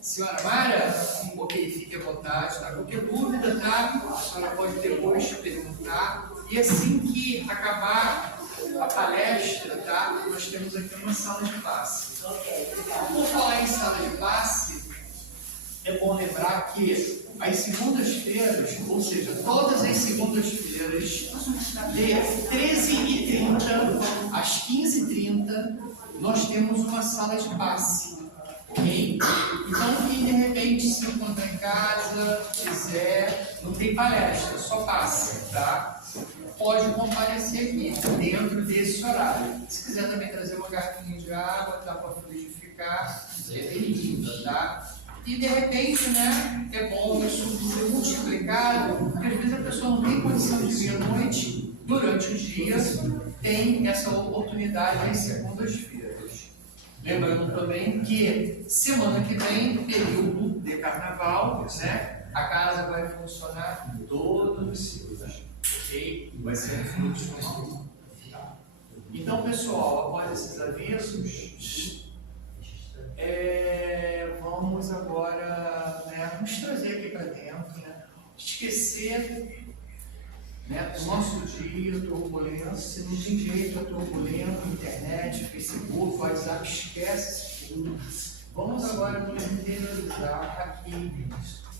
Senhora Mara? Ok, fique à vontade, tá? Qualquer dúvida, tá? A senhora pode depois perguntar. E assim que acabar a palestra, tá? Nós temos aqui uma sala de passe. Por falar em sala de passe, é bom lembrar que as segundas-feiras, ou seja, todas as segundas-feiras, de 13h30 às 15h30, nós temos uma sala de passe. Ok? Então, quem de repente se encontrar em casa, quiser, não tem palestra, só passe, tá? Pode comparecer aqui, dentro desse horário. Se quiser também trazer uma garrafinha de água, tá? Para fluidificar, é bem-vinda, tá? E de repente, né, é bom isso ser multiplicado, porque às vezes a pessoa não tem condição de vir à noite, durante o dia, tem essa oportunidade nas segundas-feiras. Lembrando também que semana que vem, período de carnaval, né, a casa vai funcionar todos os segundos, ok? Vai ser funcional. Então, pessoal, após esses avisos, vamos agora, né, nos trazer aqui para dentro, né, esquecer, né, do nosso dia, turbulência, não tem jeito, é turbulento, internet, Facebook, WhatsApp, esquece tudo. Vamos agora nos interiorizar aqui,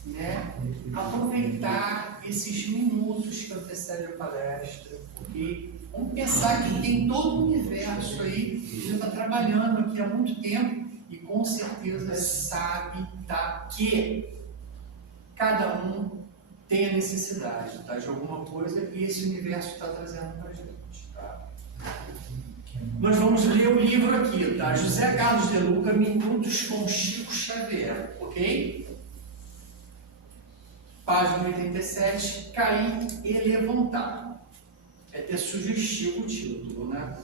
né, aproveitar esses minutos que antecedem a palestra, ok? Vamos pensar que tem todo o universo aí, que já está trabalhando aqui há muito tempo, e com certeza sabe, tá, que cada um tem a necessidade, tá, de alguma coisa e esse universo está trazendo para a gente. Tá? Nós vamos ler o livro aqui, tá? José Carlos de Luca, Minutos com Chico Xavier, ok? Página 87, Cair e Levantar. É até sugestivo o título, né?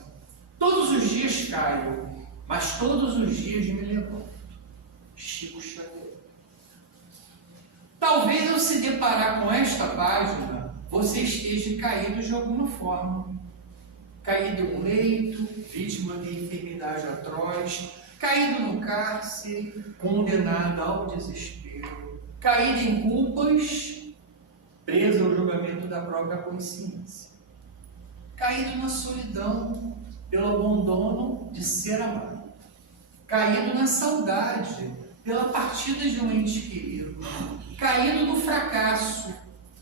Todos os dias caio, mas todos os dias me levanto. Chico Xavier. Talvez ao se deparar com esta página, você esteja caído de alguma forma. Caído em um leito, vítima de enfermidade atroz, caído no cárcere, condenado ao desespero, caído em culpas, preso ao julgamento da própria consciência. Caído na solidão, pelo abandono de ser amado. Caído na saudade, pela partida de um ente querido. Caído no fracasso,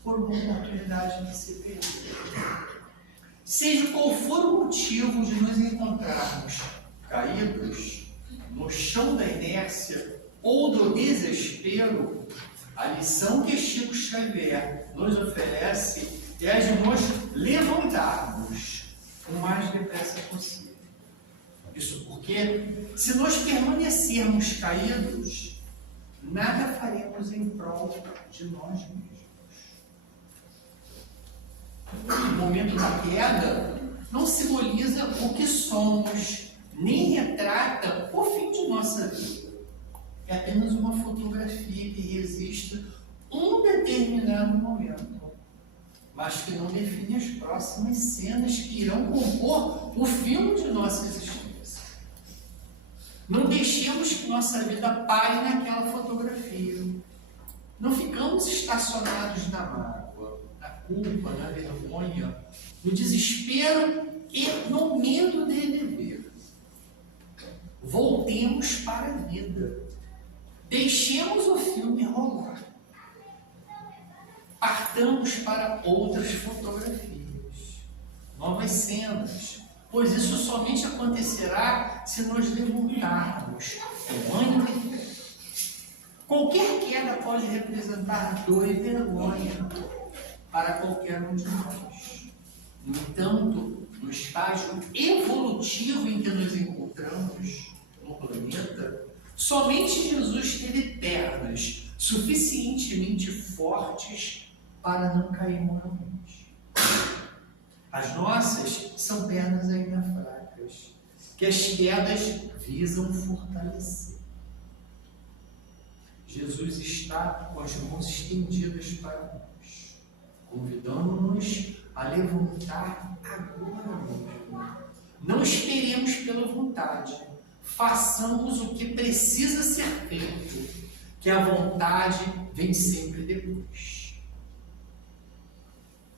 por uma oportunidade de se perder. Seja qual for o motivo de nos encontrarmos caídos no chão da inércia ou do desespero, a lição que Chico Xavier nos oferece é a de nos levantarmos o mais depressa possível. Isso porque, se nós permanecermos caídos, nada faremos em prol de nós mesmos. O momento da queda não simboliza o que somos, nem retrata o fim de nossa vida. É apenas uma fotografia que resiste um determinado momento, mas que não define as próximas cenas que irão compor o filme de nossa existência. Não deixemos que nossa vida pare naquela fotografia. Não ficamos estacionados na mágoa, na culpa, na vergonha, no desespero e no medo de viver. Voltemos para a vida. Deixemos o filme rolar. Partamos para outras fotografias, novas cenas, pois isso somente acontecerá se nos levantarmos com ânimo e fé. Qualquer queda pode representar dor e vergonha para qualquer um de nós. No entanto, no estágio evolutivo em que nos encontramos no planeta, somente Jesus teve pernas suficientemente fortes para não cair moralmente. As nossas são pernas ainda fracas, que as quedas visam fortalecer. Jesus está com as mãos estendidas para nós, convidando-nos a levantar agora mesmo. Não esperemos pela vontade, façamos o que precisa ser feito, que a vontade vem sempre depois.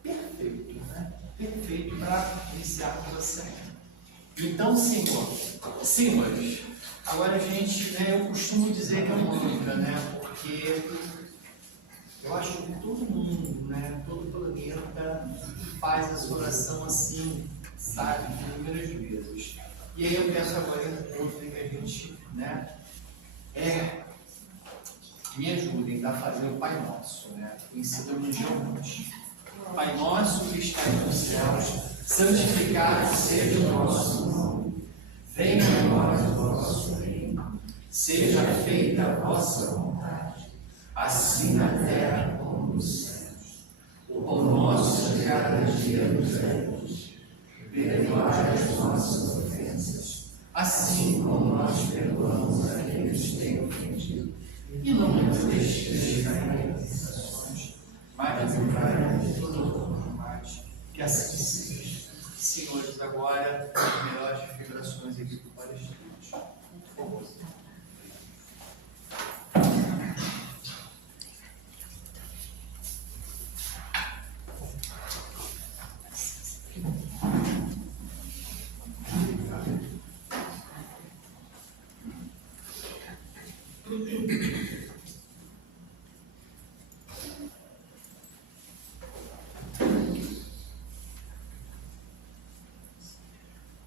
Perfeito, né? Perfeito para iniciarmos a semana. Então, senhores, agora a gente, né, eu costumo dizer que é um mantra, né? Porque eu acho que todo mundo, né, todo planeta faz essa oração assim, sabe, inúmeras vezes. E aí eu peço agora em outro que a gente, né, me ajudem a fazer o Pai Nosso, né? Ensinamos de hoje. Pai nosso que estás nos céus, santificado seja o nosso nome. Venha a nós o vosso reino. Seja feita a vossa vontade, assim na terra como nos céus. O pão nosso de cada dia nos dai hoje. Perdoai as nossas ofensas, assim como nós perdoamos a quem nos tem ofendido. E não nos deixes cair em tentações, mas livrai-nos de todo mal. Que assim seja. Senhores, agora, melhores vibrações aqui do Palestino. Por favor.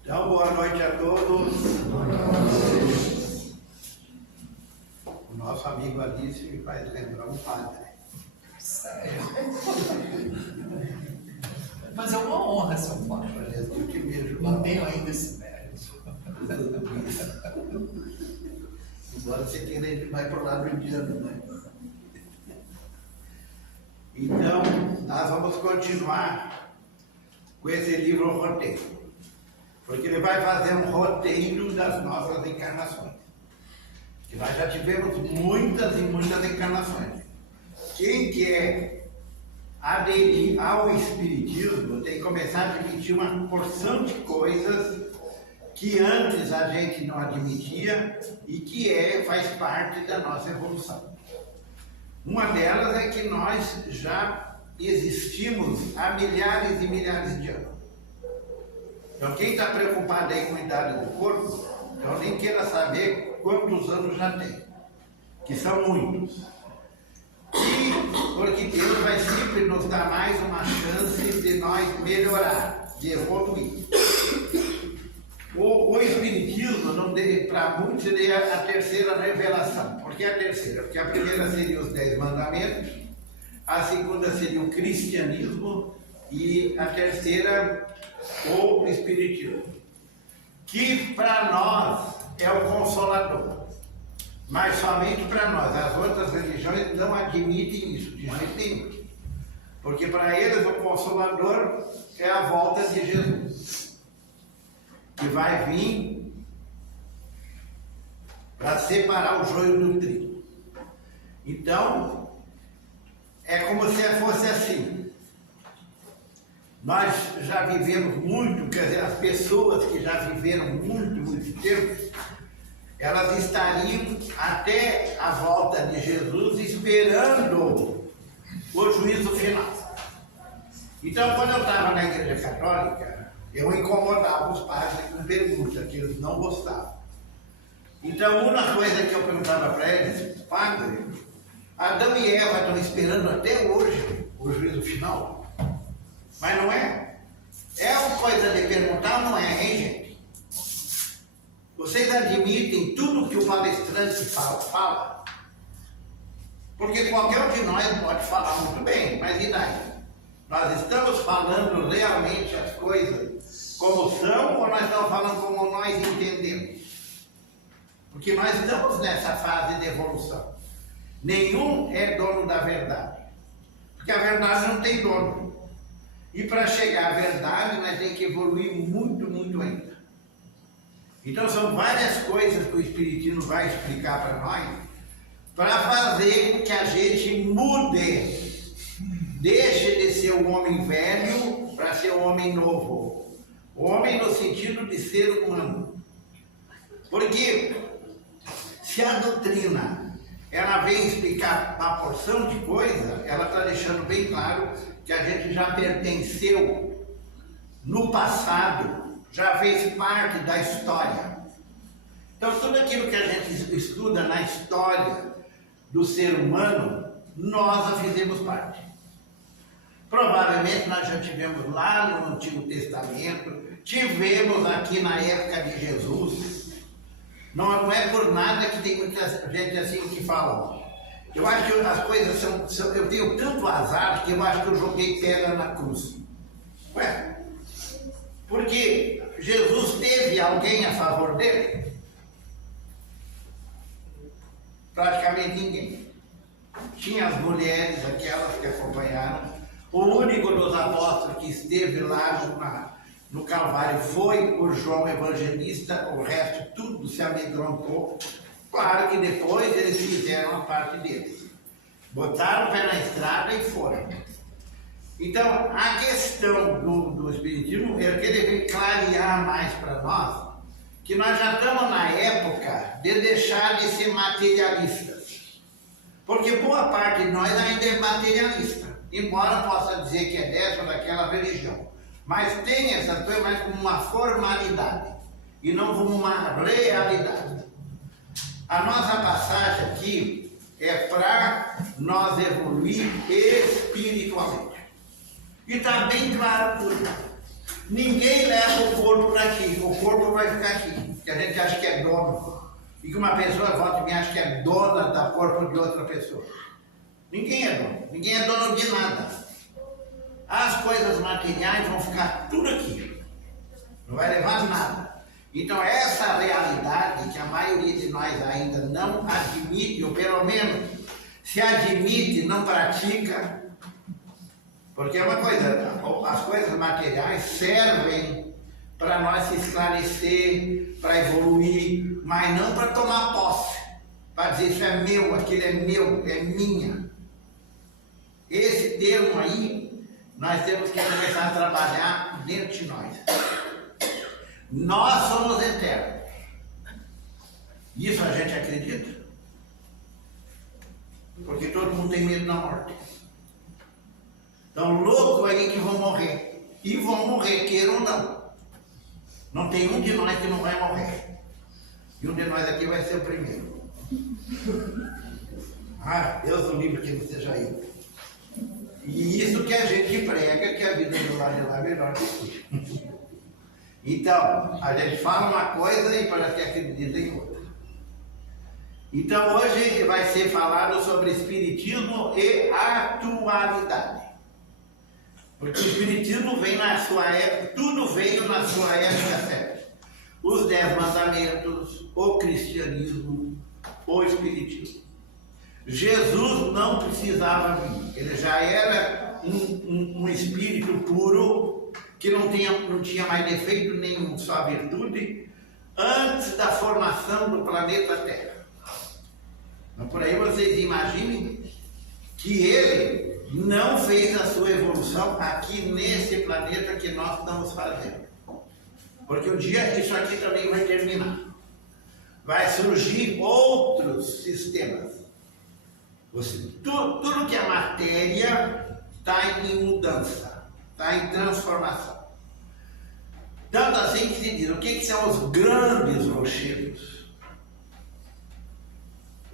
Então, boa noite a todos. O nosso amigo Alice me faz lembrar um padre. Sério? Mas é uma honra ser um padre. Parece que eu te vejo. Não tenho ainda esse mérito. Embora você queira, ele vai para o lado indiano, né? Então, nós vamos continuar com esse livro roteiro. Porque ele vai fazer um roteiro das nossas encarnações. Que nós já tivemos muitas e muitas encarnações. Quem quer aderir ao Espiritismo tem que começar a admitir uma porção de coisas que antes a gente não admitia e que faz parte da nossa evolução. Uma delas é que nós já existimos há milhares e milhares de anos. Então, quem está preocupado aí com a idade do corpo, então nem queira saber quantos anos já tem, que são muitos. E porque Deus vai sempre nos dar mais uma chance de nós melhorar, de evoluir. O Espiritismo, para muitos, seria a terceira revelação. Por que a terceira? Porque a primeira seria os 10 mandamentos, a segunda seria o cristianismo e a terceira o Espiritismo, que para nós é o Consolador, mas somente para nós. As outras religiões não admitem isso de jeito nenhum, porque para eles o Consolador é a volta de Jesus, que vai vir para separar o joio do trigo. Então, é como se fosse assim. Nós já vivemos muito, quer dizer, as pessoas que já viveram muito tempo, elas estariam até a volta de Jesus esperando o juízo final. Então, quando eu estava na Igreja Católica, eu incomodava os padres com perguntas que eles não gostavam. Então, uma coisa que eu perguntava para eles: padre, Adão e Eva estão esperando até hoje o juízo final? Mas não é? É uma coisa de perguntar ou não é, hein, gente? Vocês admitem tudo que o palestrante fala? Porque qualquer um de nós pode falar muito bem, mas e daí? Nós estamos falando realmente as coisas como são ou nós estamos falando como nós entendemos? Porque nós estamos nessa fase de evolução. Nenhum é dono da verdade. Porque a verdade não tem dono. E para chegar à verdade, nós temos que evoluir muito ainda. Então são várias coisas que o Espiritismo vai explicar para nós, para fazer com que a gente mude. Deixe de ser um homem velho para ser um homem novo. Homem no sentido de ser humano. Porque se a doutrina ela vem explicar uma porção de coisa, ela está deixando bem claro que a gente já pertenceu no passado, já fez parte da história. Então tudo aquilo que a gente estuda na história do ser humano, nós já fizemos parte. Provavelmente nós já tivemos lá no Antigo Testamento, tivemos aqui na época de Jesus. Não é por nada que tem muita gente assim que fala. Eu acho que as coisas são. Eu tenho tanto azar que eu acho que eu joguei pedra na cruz. Ué, porque Jesus teve alguém a favor dele? Praticamente ninguém. Tinha as mulheres, aquelas que acompanharam. O único dos apóstolos que esteve lá no Calvário foi o João Evangelista, o resto tudo se amedrontou. Claro que depois eles fizeram a parte deles. Botaram o pé na estrada e foram. Então, a questão do Espiritismo, eu queria clarear mais para nós, que nós já estamos na época de deixar de ser materialistas. Porque boa parte de nós ainda é materialista, embora possa dizer que é dessa ou daquela religião. Mas tem essa coisa mais como uma formalidade e não como uma realidade. A nossa passagem aqui é para nós evoluir espiritualmente. E está bem claro tudo. Ninguém leva o corpo daqui, o corpo vai ficar aqui, que a gente acha que é dono. E que uma pessoa volta e me acha que é dona do corpo de outra pessoa. Ninguém é dono de nada. As coisas materiais vão ficar tudo aqui, não vai levar nada. Então essa realidade que a maioria de nós ainda não admite, ou pelo menos se admite, não pratica, porque é uma coisa, as coisas materiais servem para nós se esclarecer, para evoluir, mas não para tomar posse, para dizer isso é meu, aquilo é meu, é minha. Esse termo aí, nós temos que começar a trabalhar dentro de nós. Nós somos eternos. Isso a gente acredita? Porque todo mundo tem medo da morte. Então, louco aí que vão morrer. E vão morrer, queiram ou não. Não tem um de nós que não vai morrer. E um de nós aqui vai ser o primeiro. Ah, Deus o livre que não seja eu. E isso que a gente prega, que a vida do lado de lá é melhor que aqui. Então, a gente fala uma coisa e parece que acredita em outra. Então, hoje vai ser falado sobre Espiritismo e atualidade. Porque o Espiritismo vem na sua época, tudo veio na sua época certa. Os 10 mandamentos, o cristianismo, o Espiritismo. Jesus não precisava vir, ele já era um espírito puro, que não tinha mais defeito nenhum, só virtude, antes da formação do planeta Terra. Então, por aí vocês imaginem que ele não fez a sua evolução aqui nesse planeta que nós estamos fazendo. Porque um dia isso aqui também vai terminar. Vai surgir outros sistemas. Tudo que é matéria está em mudança, está em transformação. Tanto assim que se diz, o que são os grandes rochedos?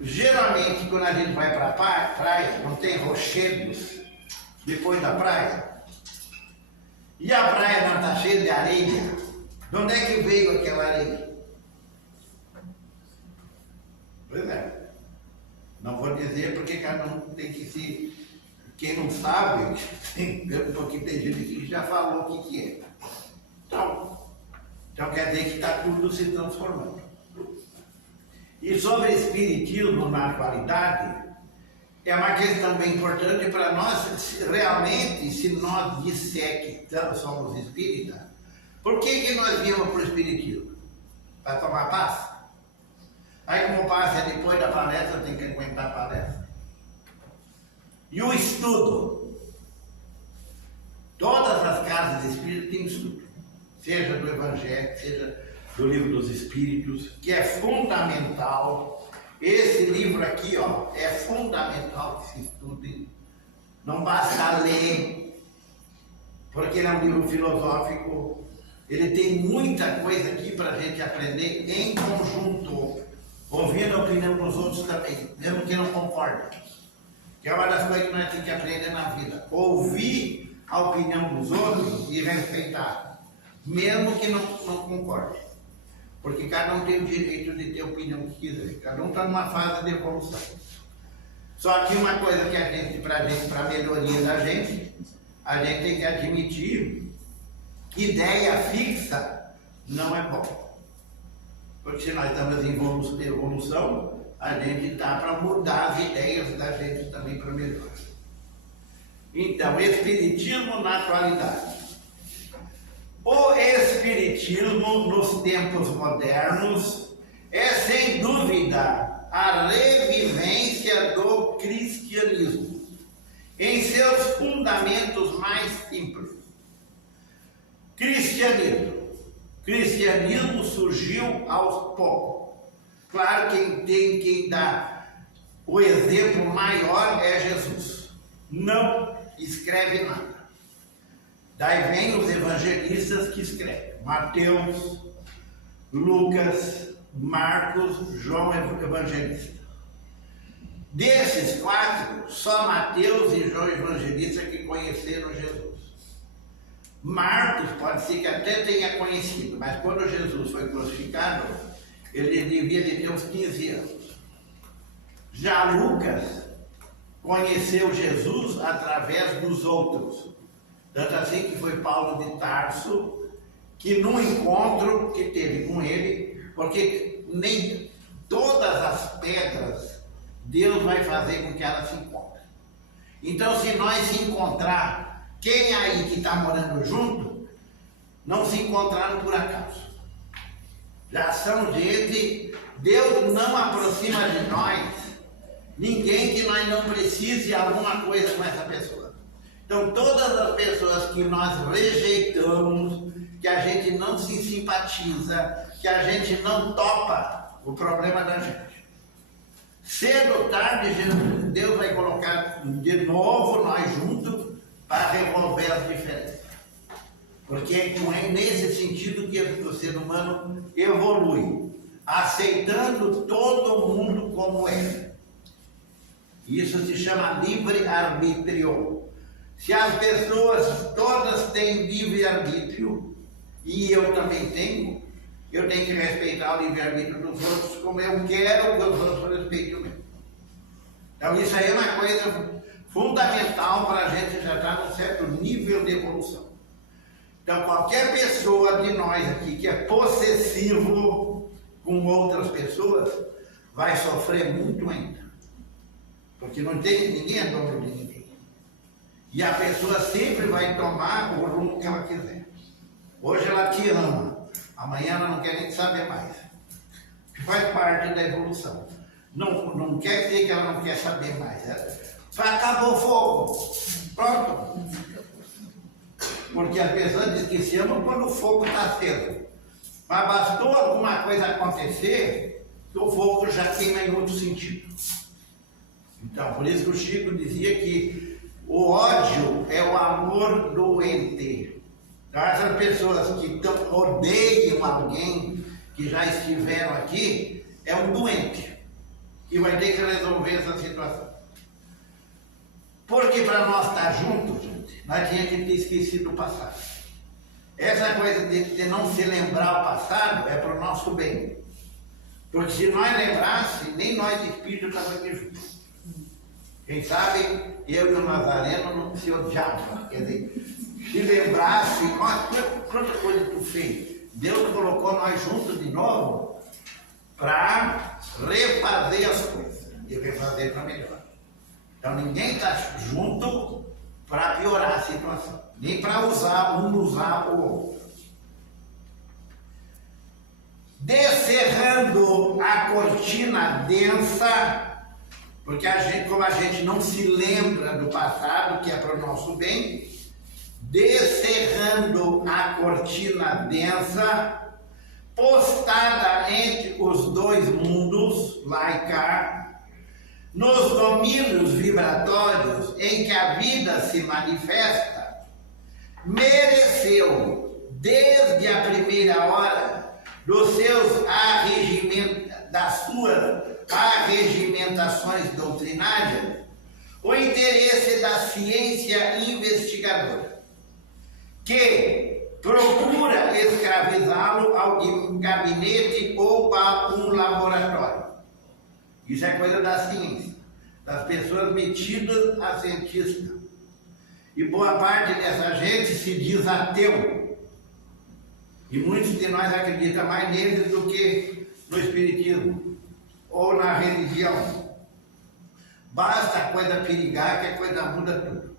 Geralmente, quando a gente vai para a praia, não tem rochedos depois da praia? E a praia não está cheia de areia? De onde é que veio aquela areia? Pois é. Não vou dizer porque cada um tem que se... Quem não sabe, porque tem gente que já falou o que é. Então quer dizer que está tudo se transformando. E sobre espiritismo na atualidade, é uma questão bem importante para nós, realmente, se nós disser que somos espíritas, por que nós viemos para o espiritismo? Para tomar paz? Aí como passa depois da palestra, tem que aguentar a palestra. E o estudo. Todas as casas espíritas têm estudo. Seja do Evangelho, seja do Livro dos Espíritos, que é fundamental. Esse livro aqui, ó, é fundamental que se estude. Não basta ler, porque ele é um livro filosófico. Ele tem muita coisa aqui para a gente aprender em conjunto, ouvindo a opinião dos outros também, mesmo que não concordem. Que é uma das coisas que nós temos que aprender na vida. Ouvir a opinião dos outros e respeitar, mesmo que não concorde. Porque cada um tem o direito de ter a opinião que quiser. Cada um está numa fase de evolução. Só que uma coisa que a gente, para a melhoria da gente, a gente tem que admitir que ideia fixa não é bom. Porque se nós estamos em evolução, a gente está para mudar as ideias da gente também para melhor. Então, Espiritismo na atualidade. O Espiritismo nos tempos modernos é, sem dúvida, a revivência do cristianismo em seus fundamentos mais simples. Cristianismo surgiu aos poucos. Claro, quem dá o exemplo maior é Jesus. Não escreve nada. Daí vem os evangelistas que escrevem. Mateus, Lucas, Marcos, João Evangelista. Desses quatro, só Mateus e João Evangelista que conheceram Jesus. Marcos pode ser que até tenha conhecido, mas quando Jesus foi crucificado, ele devia de ter uns 15 anos. Já Lucas conheceu Jesus através dos outros. Tanto assim que foi Paulo de Tarso, que num encontro que teve com ele, porque nem todas as pedras Deus vai fazer com que elas se encontrem. Então, se nós se encontrar, quem aí que está morando junto, não se encontraram por acaso. Já são gente, Deus não aproxima de nós ninguém que nós não precise de alguma coisa com essa pessoa. Então, todas as pessoas que nós rejeitamos, que a gente não se simpatiza, que a gente não topa o problema da gente. Cedo ou tarde, Deus vai colocar de novo nós juntos para resolver as diferenças. Porque é nesse sentido que o ser humano evolui, aceitando todo mundo como é. Isso se chama livre-arbítrio. Se as pessoas todas têm livre-arbítrio, e eu também tenho, eu tenho que respeitar o livre-arbítrio dos outros como eu quero que os outros respeitem o meu. Então isso aí é uma coisa fundamental para a gente já estar num certo nível de evolução. Então qualquer pessoa de nós aqui que é possessivo com outras pessoas, vai sofrer muito ainda. Porque ninguém é dono de ninguém. E a pessoa sempre vai tomar o rumo que ela quiser. Hoje ela te ama, amanhã ela não quer nem saber mais. Faz parte da evolução. Não quer dizer que ela não quer saber mais. Acabou o fogo. Pronto. Porque a pessoa diz que se ama quando o fogo está aceso. Mas bastou alguma coisa acontecer, que o fogo já queima em outro sentido. Então, por isso que o Chico dizia que o ódio é o amor doente. Então, essas pessoas que odeiam alguém que já estiveram aqui, é um doente, que vai ter que resolver essa situação. Porque para nós estar juntos, gente, nós tínhamos que ter esquecido o passado. Essa coisa de não se lembrar o passado é para o nosso bem. Porque se nós lembrasse, nem nós espíritos estávamos aqui juntos. Quem sabe, eu e o Nazareno não se odiavam. Quer dizer, se lembrasse, quanta coisa tu fez. Deus colocou nós juntos de novo para refazer as coisas. E refazer para melhor. Então ninguém está junto para piorar a situação. Nem para usar o outro. Descerrando a cortina densa, porque como a gente não se lembra do passado, que é para o nosso bem, descerrando a cortina densa, postada entre os dois mundos, lá e cá, nos domínios vibratórios em que a vida se manifesta, mereceu, desde a primeira hora das suas arregimentações doutrinárias, o interesse da ciência investigadora, que procura escravizá-lo ao gabinete ou a um laboratório. Isso é coisa da ciência, das pessoas metidas a cientista. E boa parte dessa gente se diz ateu. E muitos de nós acreditam mais neles do que no espiritismo ou na religião. Basta a coisa perigar que a coisa muda tudo.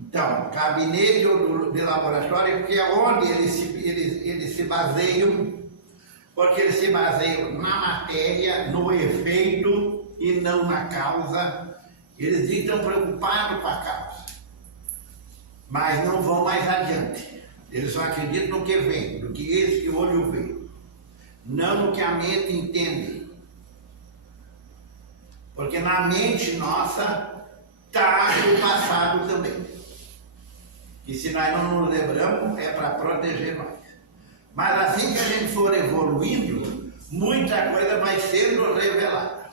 Então, gabinete de laboratório, porque é onde eles se baseiam, porque eles se baseiam na matéria, no efeito e não na causa. Eles estão preocupados com a causa, mas não vão mais adiante. Eles só acreditam no que vem, no que esse olho vê, não no que a mente entende. Porque na mente nossa está o passado também. E se nós não nos lembramos, é para proteger nós. Mas assim que a gente for evoluindo, muita coisa vai sendo revelada.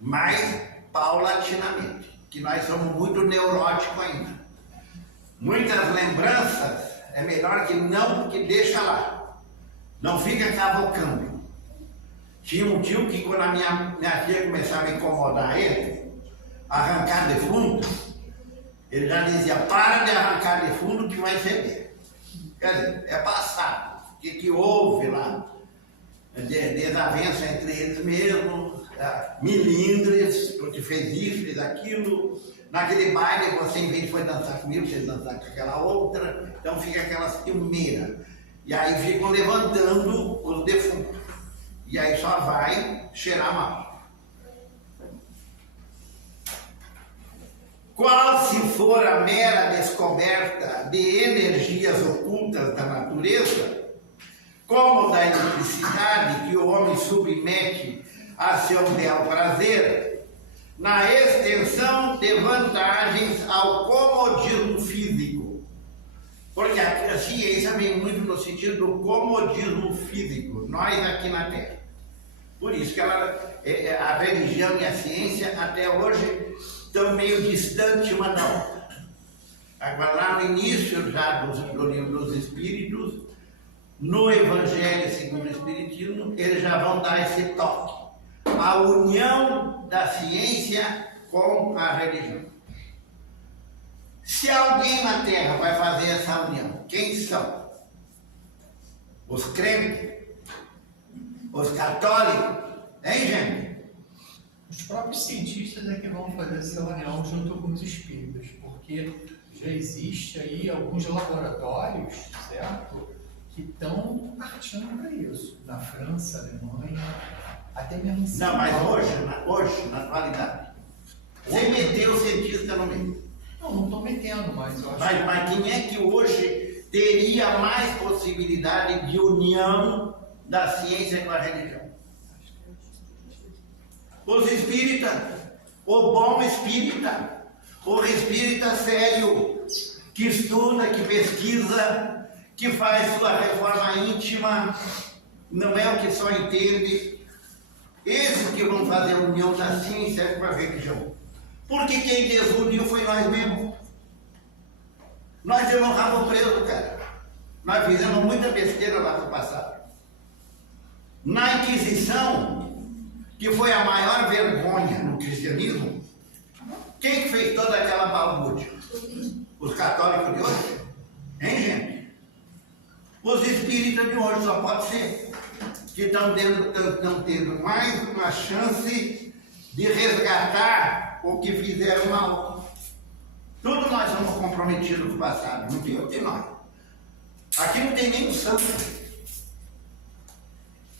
Mas paulatinamente, que nós somos muito neuróticos ainda. Muitas lembranças é melhor que não, que deixa lá. Não fica cavocando. Tinha um tio que quando a minha tia começava a incomodar ele, arrancar de fundo, ele já dizia, para de arrancar de fundo que vai ceder. Quer dizer, é passado. O que houve lá? Desavença entre eles mesmos, milindres, porque fez isso, fez aquilo. Naquele baile, você em vez de foi dançar comigo, você dançar com aquela outra. Então fica aquela ciumeira. E aí ficam levantando os defuntos. E aí só vai cheirar mal. Qual se for a mera descoberta de energias ocultas da natureza, como da eletricidade que o homem submete a seu bel prazer, na extensão de vantagens ao comodismo físico. Porque a ciência vem muito no sentido do comodismo físico, nós aqui na Terra. Por isso que a religião e a ciência até hoje estão meio distantes uma da outra. Agora lá no início já do livro dos Espíritos, no Evangelho segundo o Espiritismo, eles já vão dar esse toque. A união da ciência com a religião. Se alguém na Terra vai fazer essa união, quem são? Os crentes? Os católicos? Hein, gente? Os próprios cientistas é que vão fazer essa união junto com os espíritos, porque já existe aí alguns laboratórios, certo? Que estão partindo para isso. Na França, Alemanha, até mesmo em São Não, mas Paulo. hoje, na atualidade, sem meter o cientista no meio. Não estou metendo, mas eu acho Mas quem é que hoje teria mais possibilidade de união da ciência com a religião? Os espíritas, o bom espírita, o espírita sério, que estuda, que pesquisa, que faz sua reforma íntima, não é o que só entende. Esses que vão fazer a união da ciência com a religião. Porque quem desuniu foi nós mesmos. Nós temos um rabo preso, cara. Nós fizemos muita besteira lá no passado. Na Inquisição, que foi a maior vergonha no cristianismo, quem que fez toda aquela balbúrdia? Os católicos de hoje? Hein, gente? Os espíritas de hoje só pode ser. Que estão tendo mais uma chance de resgatar o que fizeram mal. Todos nós somos comprometidos com o passado, não tem outro de nós. Aqui não tem nem um santo.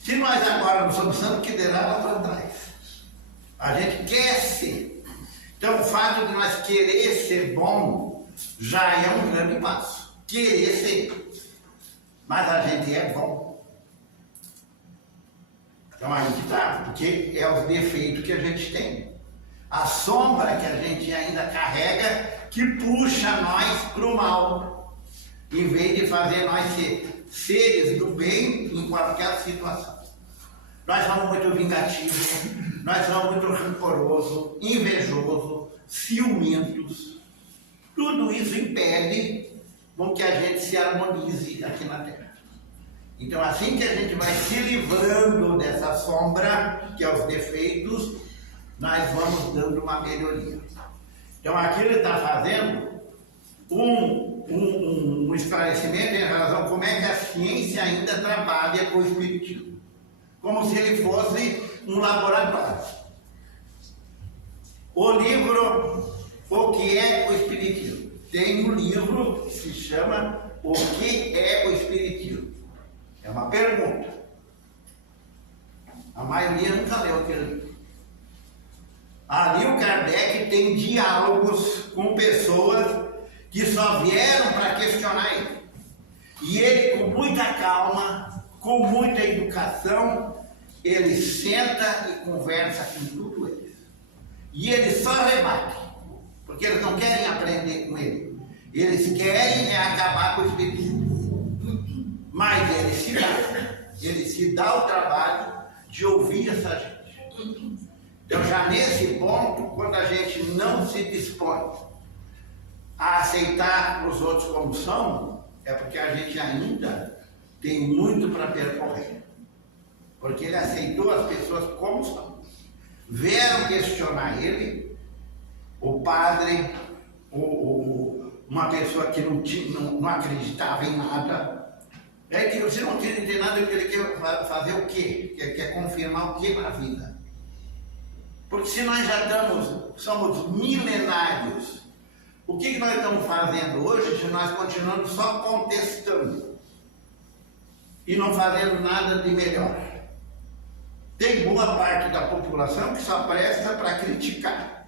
Se nós agora não somos santos, que derá lá para trás. A gente quer ser. Então o fato de nós querer ser bom já é um grande passo. Querer ser. mas a gente é bom. Então aí que está, porque é os defeitos que a gente tem. A sombra que a gente ainda carrega que puxa nós para o mal, em vez de fazer nós ser seres do bem em qualquer situação. Nós somos muito vingativos, nós somos muito rancorosos, invejosos, ciumentos. Tudo isso impede com que a gente se harmonize aqui na Terra. Então, assim que a gente vai se livrando dessa sombra, que é os defeitos, nós vamos dando uma melhoria. Então, aqui ele está fazendo um esclarecimento em relação a como é que a ciência ainda trabalha com o espiritismo. Como se ele fosse um laboratório. O livro, O que é o Espiritismo? Tem um livro que se chama O que é o Espiritismo? É uma pergunta. A maioria nunca leu aquele livro. Ali o Kardec tem diálogos com pessoas que só vieram para questionar ele. E ele, com muita calma, com muita educação, ele senta e conversa com tudo eles. E ele só rebate, porque eles não querem aprender com ele. Eles querem acabar com o espiritismo. Mas ele se dá o trabalho de ouvir essa gente. Então, já nesse ponto, quando a gente não se dispõe a aceitar os outros como são, é porque a gente ainda tem muito para percorrer. Porque ele aceitou as pessoas como são. Vieram questionar ele, o padre, uma pessoa que não acreditava em nada. É que você não acredita em nada, ele quer fazer o quê? Quer confirmar o quê na vida? Porque se nós já somos milenários, o que nós estamos fazendo hoje se nós continuamos só contestando e não fazendo nada de melhor? Tem boa parte da população que só presta para criticar.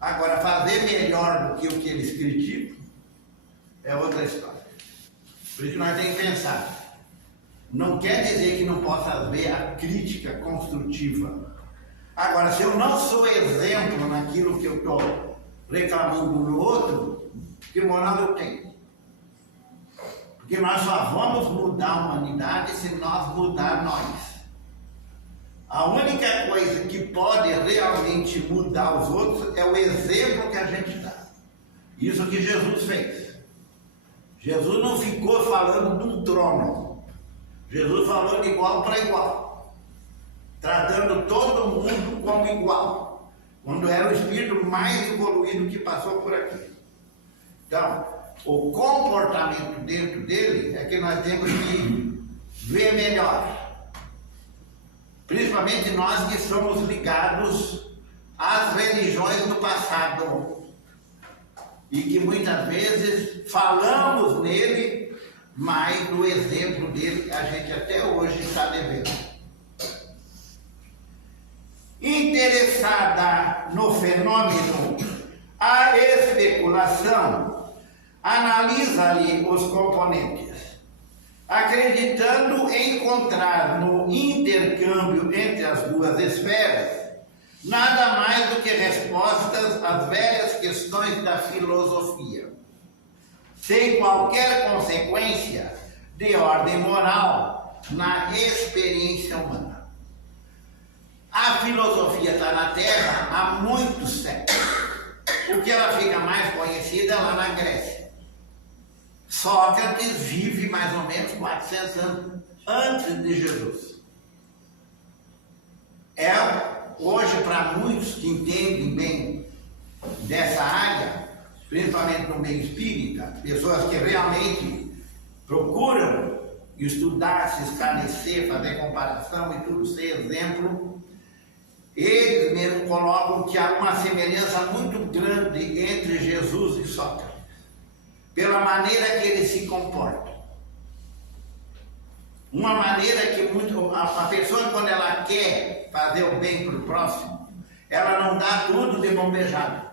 Agora, fazer melhor do que o que eles criticam é outra história. Por isso que nós temos que pensar. Não quer dizer que não possa haver a crítica construtiva. Agora, se eu não sou exemplo naquilo que eu estou reclamando no outro, que moral eu tenho? Porque nós só vamos mudar a humanidade se nós mudar nós. A única coisa que pode realmente mudar os outros é o exemplo que a gente dá. Isso que Jesus fez. Jesus não ficou falando de um trono. Jesus falou de igual para igual. Tratando todo mundo como igual. Quando era o espírito mais evoluído que passou por aqui. Então, o comportamento dentro dele é que nós temos que ver melhor. Principalmente nós que somos ligados às religiões do passado. E que muitas vezes falamos nele, mas no exemplo dele a gente até hoje está devendo. Interessada no fenômeno, a especulação analisa-lhe os componentes, acreditando encontrar no intercâmbio entre as duas esferas nada mais do que respostas às velhas questões da filosofia, sem qualquer consequência de ordem moral na experiência humana. A filosofia está na Terra há muitos séculos. O que ela fica mais conhecida é lá na Grécia. Sócrates vive mais ou menos 400 anos antes de Jesus. Hoje, para muitos que entendem bem dessa área, principalmente no meio espírita, pessoas que realmente procuram estudar, se esclarecer, fazer comparação e tudo, ser exemplo, eles mesmos colocam que há uma semelhança muito grande entre Jesus e Sócrates, pela maneira que ele se comporta. Uma maneira que a pessoa, quando ela quer fazer o bem para o próximo, ela não dá tudo de mão beijada.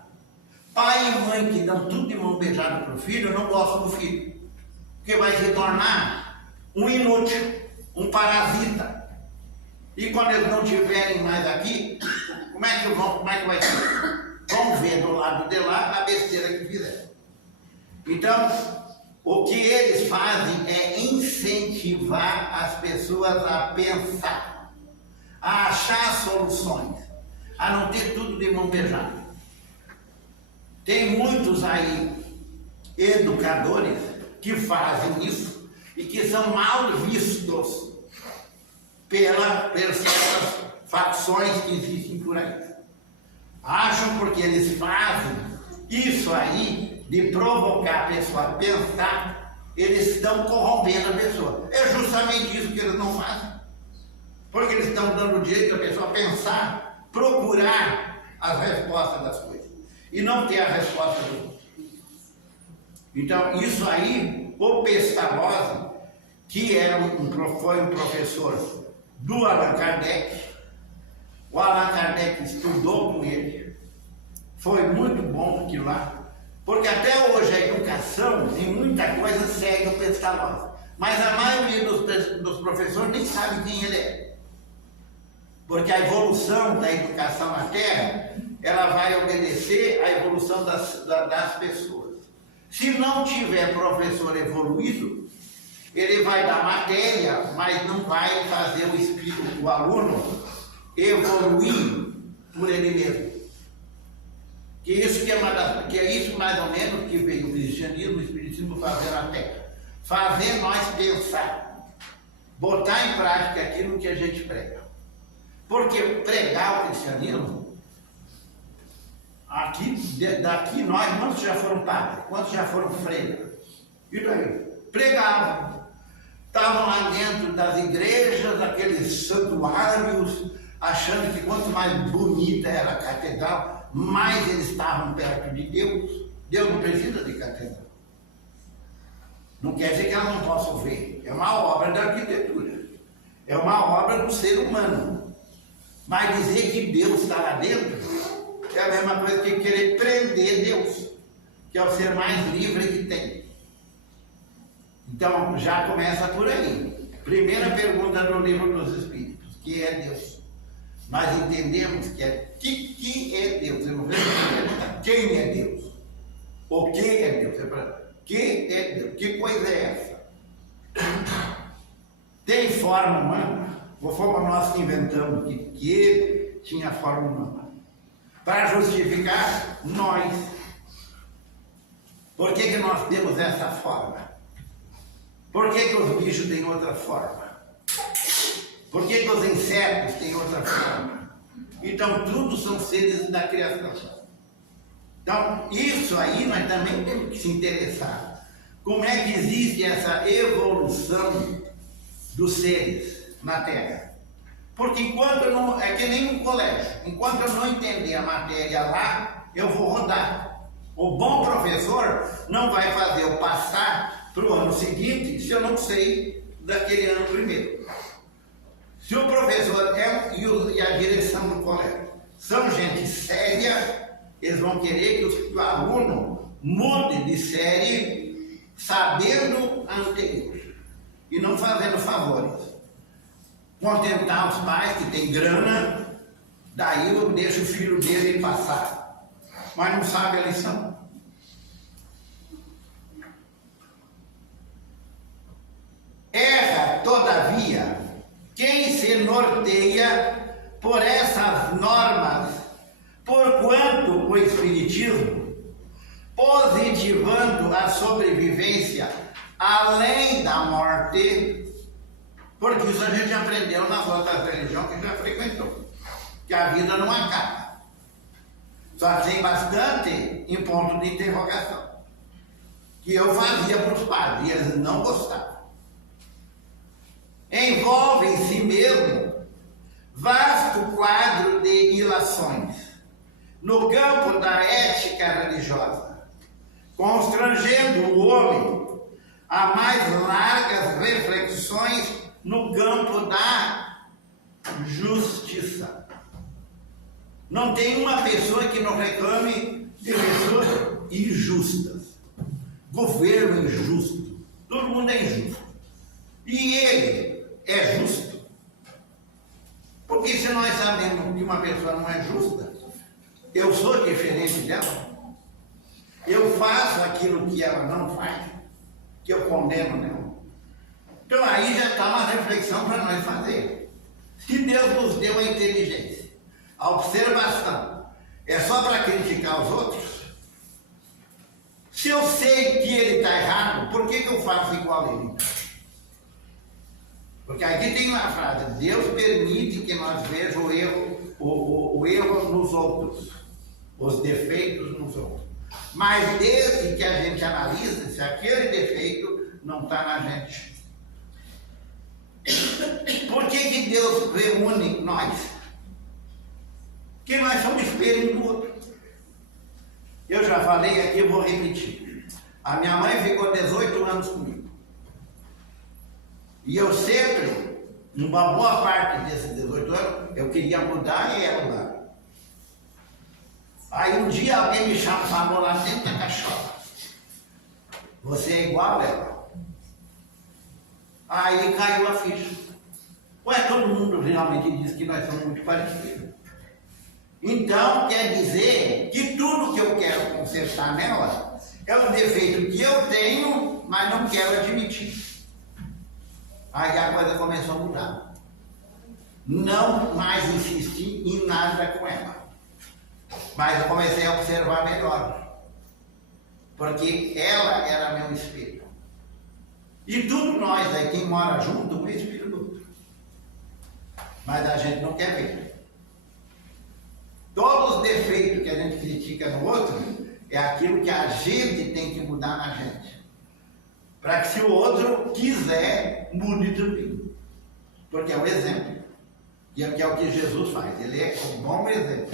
Pai e mãe que dão tudo de mão beijada para o filho, não gostam do filho, porque vai se tornar um inútil, um parasita. E quando eles não estiverem mais aqui, como é que vai ser? Vão ver do lado de lá a besteira que fizeram. Então, o que eles fazem é incentivar as pessoas a pensar, a achar soluções, a não ter tudo de mão beijada. Tem muitos aí, educadores, que fazem isso e que são mal vistos pelas certas facções que existem por aí. Acham porque eles fazem isso aí, de provocar a pessoa a pensar, eles estão corrompendo a pessoa. É justamente isso que eles não fazem. Porque eles estão dando o direito à pessoa a pensar, procurar as respostas das coisas. E não ter a resposta do outro. Então, isso aí, o Pestalozzi, que foi um professor do Allan Kardec, o Allan Kardec estudou com ele, foi muito bom aquilo lá, porque até hoje a educação, em muita coisa, segue o Pestalozzi. Mas a maioria dos professores nem sabe quem ele é. Porque a evolução da educação na Terra, ela vai obedecer à evolução das pessoas. Se não tiver professor evoluído, ele vai dar matéria, mas não vai fazer o espírito, o aluno, evoluir por ele mesmo. Que é isso mais ou menos que veio o cristianismo, o espiritismo fazer na Terra. Fazer nós pensar, botar em prática aquilo que a gente prega. Porque pregar o cristianismo, daqui nós, quantos já foram padres, quantos já foram freiras? E daí? Pregavam. Estavam lá dentro das igrejas, aqueles santuários, achando que quanto mais bonita era a catedral, mais eles estavam perto de Deus. Deus não precisa de catedral. Não quer dizer que elas não possam ver. É uma obra da arquitetura. É uma obra do ser humano. Mas dizer que Deus está lá dentro é a mesma coisa que querer prender Deus, que é o ser mais livre que tem. Então, já começa por aí. Primeira pergunta no livro dos Espíritos, que é Deus? Nós entendemos que é Deus. Eu não vejo quem é Deus. O que é Deus? Que é Deus? Que coisa é essa? Tem forma humana? Ou fomos nós que inventamos que ele tinha forma humana? Para justificar nós. Por que nós temos essa forma? Por que os bichos têm outra forma? Por que os insetos têm outra forma? Então, tudo são seres da criação. Então, isso aí nós também temos que se interessar. Como é que existe essa evolução dos seres na Terra? Porque enquanto eu não... É que nem um colégio. Enquanto eu não entender a matéria lá, eu vou rodar. O bom professor não vai fazer eu passar para o ano seguinte se eu não sei daquele ano primeiro. Se o professor e a direção do colégio são gente séria, eles vão querer que o aluno mude de série sabendo a anterior e não fazendo favores. Contentar os pais que têm grana, daí eu deixo o filho dele passar, mas não sabe a lição. Erra, todavia, quem se norteia por essas normas, porquanto o Espiritismo, positivando a sobrevivência além da morte, porque isso a gente aprendeu nas outras religiões que já frequentou, que a vida não acaba. Só tem bastante em ponto de interrogação, que eu fazia para os padres, e eles não gostavam. Envolve em si mesmo vasto quadro de ilações no campo da ética religiosa, constrangendo o homem a mais largas reflexões no campo da justiça. Não tem uma pessoa que não reclame de pessoas injustas, governo injusto, todo mundo é injusto. E ele é justo? Porque se nós sabemos que uma pessoa não é justa, eu sou diferente dela, eu faço aquilo que ela não faz, que eu condeno nela. Então aí já está uma reflexão para nós fazer. Se Deus nos deu a inteligência, a observação, é só para criticar os outros? Se eu sei que ele está errado, por que eu faço igual a ele? Porque aqui tem uma frase: Deus permite que nós vejamos o erro nos outros, os defeitos nos outros. Mas desde que a gente analisa se aquele defeito não está na gente. Por que Deus reúne nós? Porque nós somos espelho um do outro. Eu já falei aqui, eu vou repetir. A minha mãe ficou 18 anos comigo. E eu sempre, numa boa parte desses 18 anos, eu queria mudar ela. Aí um dia alguém me falou lá dentro da cachola: você é igual a ela. Aí caiu a ficha. Ué, todo mundo realmente diz que nós somos muito parecidos. Então quer dizer que tudo que eu quero consertar nela é um defeito que eu tenho, mas não quero admitir. Aí a coisa começou a mudar. Não mais insisti em nada com ela. Mas eu comecei a observar melhor. Porque ela era meu espelho. E tudo nós aí, quem mora junto, um espelho do outro. Mas a gente não quer ver. Todos os defeitos que a gente critica no outro é aquilo que a gente tem que mudar na gente. Para que se o outro quiser, mude também. Porque é o exemplo. E é o que Jesus faz. Ele é um bom exemplo.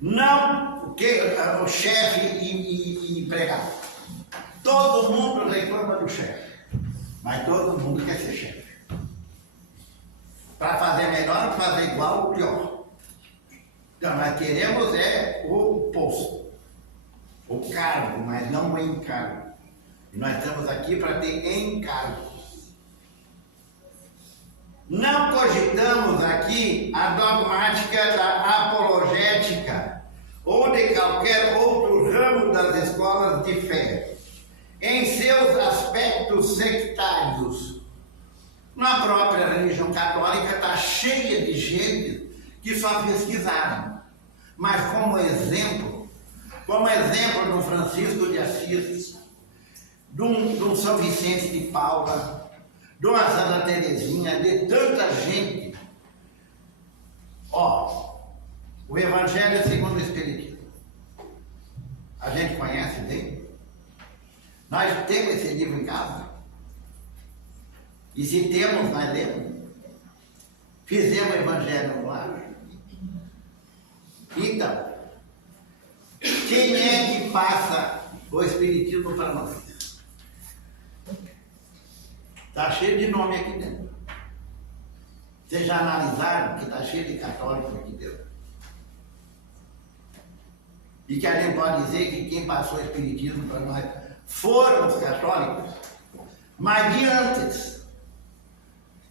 Não o chefe e empregado. Todo mundo reclama do chefe. Mas todo mundo quer ser chefe. Para fazer melhor, fazer igual ou pior. Então, nós queremos o posto, o cargo, mas não o encargo. E nós estamos aqui para ter encargos. Não cogitamos aqui a dogmática da apologética ou de qualquer outro ramo das escolas de fé, em seus aspectos sectários. Na própria religião católica está cheia de gente que só pesquisaram. Mas como exemplo do Francisco de Assis, do São Vicente de Paula, de uma Santa Teresinha, de tanta gente. O Evangelho segundo o Espiritismo. A gente conhece bem? Nós temos esse livro em casa. E se temos, nós lemos. Fizemos o Evangelho no lar. Então, quem é que passa o Espiritismo para nós? Está cheio de nome aqui dentro. Vocês já analisaram que está cheio de católicos aqui dentro? E que a gente pode dizer que quem passou o Espiritismo para nós foram os católicos, mas de antes.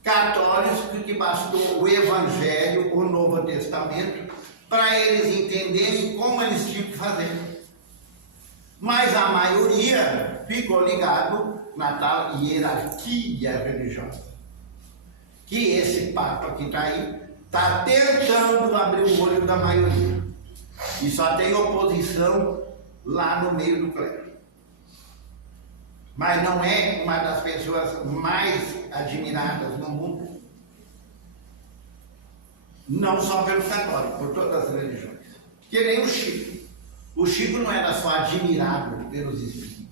Católicos que bastou o Evangelho, o Novo Testamento, para eles entenderem como eles tinham que fazer. Mas a maioria ficou ligado na tal hierarquia religiosa. Que esse Papa que está aí está tentando abrir o olho da maioria. E só tem oposição lá no meio do clero. Mas não é uma das pessoas mais admiradas no mundo. Não só pelos católicos, por todas as religiões. Que nem o Chico. O Chico não era só admirado pelos espíritos.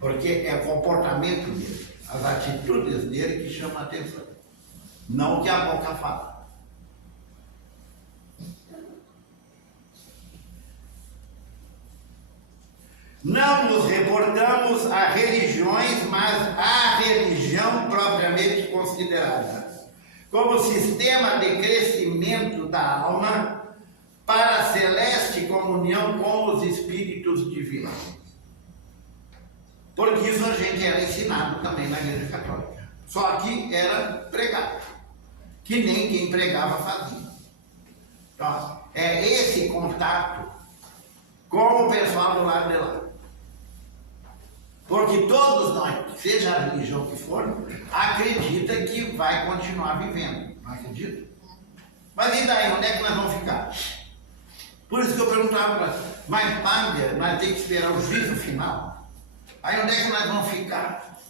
Porque é o comportamento dele, as atitudes dele que chamam a atenção. Não o que a boca fala. Não nos reportamos a religiões, mas à religião propriamente considerada, como sistema de crescimento da alma para a celeste comunhão com os espíritos divinos. Porque isso a gente era ensinado também na Igreja Católica. Só que era pregado, que nem quem pregava fazia. Então, é esse contato com o pessoal do lado de lá. Porque todos nós, seja a religião que for, acredita que vai continuar vivendo. Não acredita? Mas e daí, onde é que nós vamos ficar? Por isso que eu perguntava para elas, mas padre, nós temos que esperar o juízo final. Aí onde é que nós vamos ficar?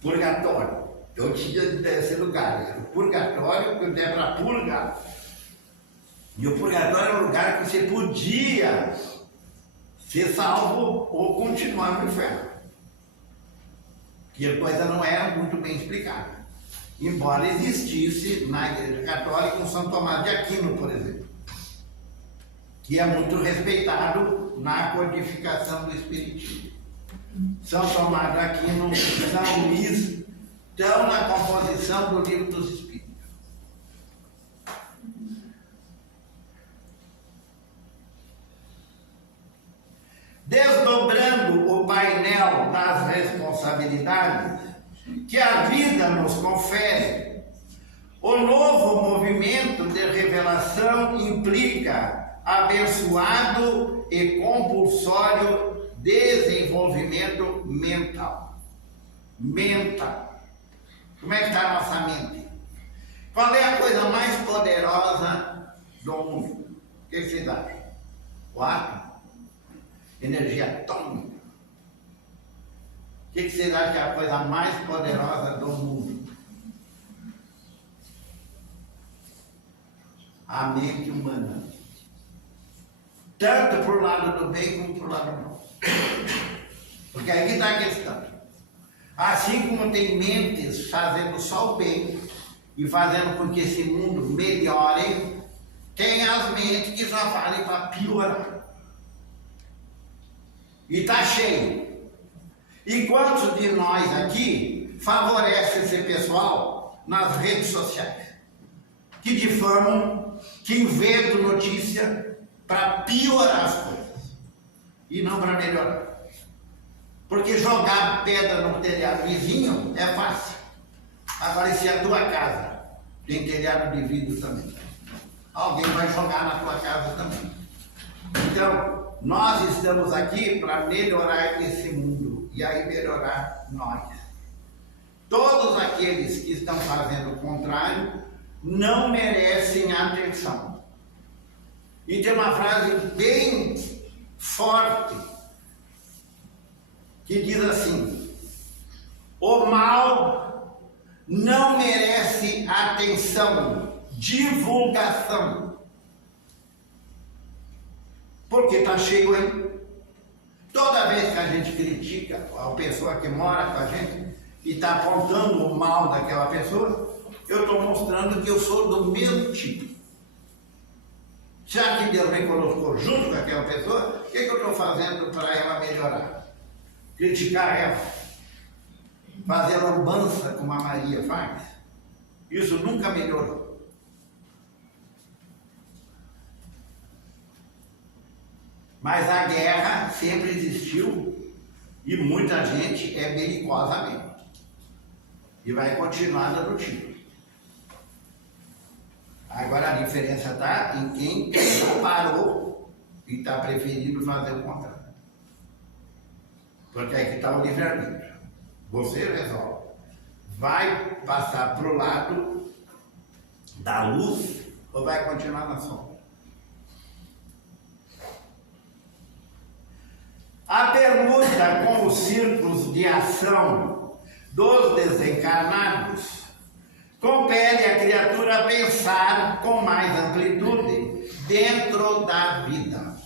Purgatório. Eu tinha esse lugar, era o purgatório, que eu der para purgar. E o purgatório era um lugar que você podia ser salvo ou continuar no inferno. Que a coisa não era muito bem explicada. Embora existisse na Igreja Católica um São Tomás de Aquino, por exemplo, que é muito respeitado na codificação do Espiritismo. São Tomás de Aquino e São Luís estão na composição do Livro dos Espíritos. Desdobrando o painel das responsabilidades que a vida nos confere, o novo movimento de revelação implica abençoado e compulsório desenvolvimento mental. Mental. Como é que está a nossa mente? Qual é a coisa mais poderosa do mundo? O que vocês acham? O átomo? Energia atômica. O que vocês acham que é a coisa mais poderosa do mundo? A mente humana. Tanto para o lado do bem como para o lado do mal. Porque aí está a questão. Assim como tem mentes fazendo só o bem e fazendo com que esse mundo melhore, tem as mentes que só fazem para piorar. E está cheio. E quantos de nós aqui favorece esse pessoal nas redes sociais? Que difamam, que inventam notícia para piorar as coisas e não para melhorar. Porque jogar pedra no telhado vizinho é fácil. Agora, se a tua casa tem telhado de vidro também, alguém vai jogar na tua casa também. Então, nós estamos aqui para melhorar esse mundo e aí melhorar nós. Todos aqueles que estão fazendo o contrário não merecem atenção. E tem uma frase bem forte que diz assim: o mal não merece atenção, divulgação. Porque está cheio aí. Toda vez que a gente critica a pessoa que mora com a gente e está apontando o mal daquela pessoa, eu estou mostrando que eu sou do mesmo tipo. Já que Deus me colocou junto com aquela pessoa, o que eu estou fazendo para ela melhorar? Criticar ela? Fazer lambança como a Maria faz? Isso nunca melhorou. Mas a guerra sempre existiu e muita gente é belicosa mesmo. E vai continuar dando tiro. Agora a diferença está em quem não parou e está preferindo fazer o contrário. Porque aqui está o livre-arbítrio. Você resolve. Vai passar para o lado da luz ou vai continuar na sombra? A permuta com os círculos de ação dos desencarnados compele a criatura a pensar com mais amplitude dentro da vida.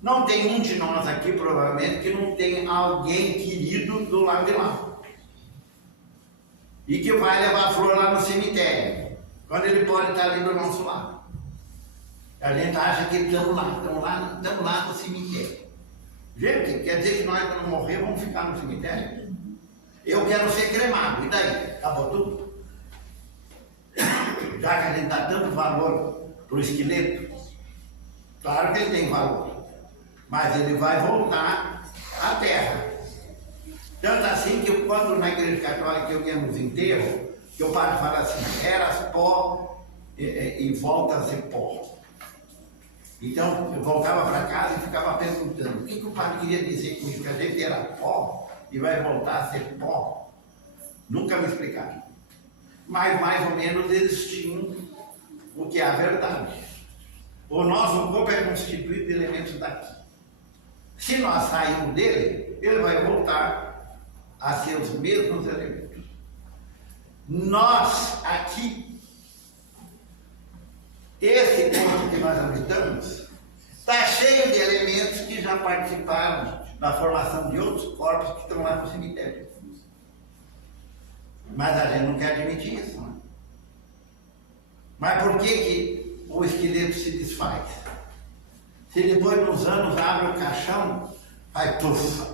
Não tem um de nós aqui, provavelmente, que não tem alguém querido do lado de lá. E que vai levar flor lá no cemitério, quando ele pode estar ali do nosso lado. A gente acha que estamos lá no cemitério. Gente, quer dizer que nós, quando morrer, vamos ficar no cemitério? Eu quero ser cremado, e daí? Acabou tudo? Já que a gente dá tanto valor para o esqueleto, claro que ele tem valor, mas ele vai voltar a terra. Tanto assim que quando na igreja católica eu ia nos enterros, que o padre fala assim, eras pó e volta a ser pó. Então eu voltava para casa e ficava perguntando, o que o padre queria dizer com isso? Que a gente era pó e vai voltar a ser pó? Nunca me explicaram. Mas mais ou menos eles tinham o que é a verdade. O nosso corpo é constituído de elementos daqui. Se nós sairmos dele, ele vai voltar a ser os mesmos elementos. Nós aqui, esse corpo que nós habitamos, está cheio de elementos que já participaram da formação de outros corpos que estão lá no cemitério. Mas a gente não quer admitir isso, não é? Mas por que o esqueleto se desfaz? Se depois de uns anos abre o caixão, vai puf.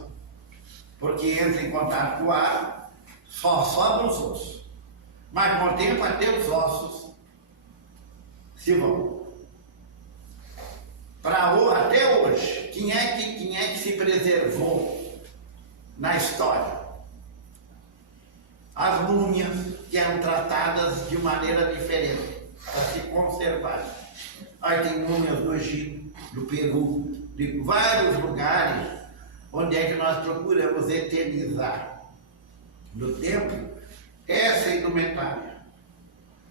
Porque entra em contato com o ar, só sobram os ossos. Mas com o tempo até os ossos se vão. Até hoje, quem é que se preservou na história? As múmias que eram tratadas de maneira diferente, para se conservar. Aí tem múmias do Egito, do Peru, de vários lugares, onde é que nós procuramos eternizar no tempo essa indumentária.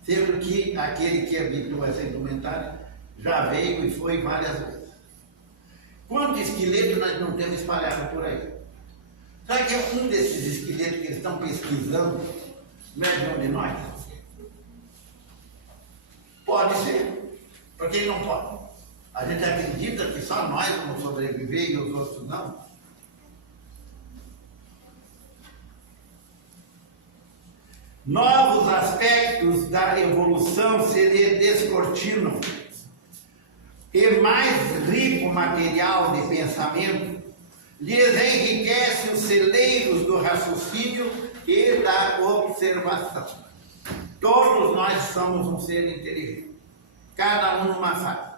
Sendo que aquele que habitou essa indumentária já veio e foi várias vezes. Quantos esqueletos nós não temos espalhados por aí? Será que é um desses esqueletos que eles estão pesquisando não é de um de nós? Pode ser, porque não pode. A gente acredita que só nós vamos sobreviver e os outros não. Novos aspectos da evolução se descortinam e mais rico material de pensamento lhes enriquece os celeiros do raciocínio e da observação. Todos nós somos um ser inteligente, cada um numa fase.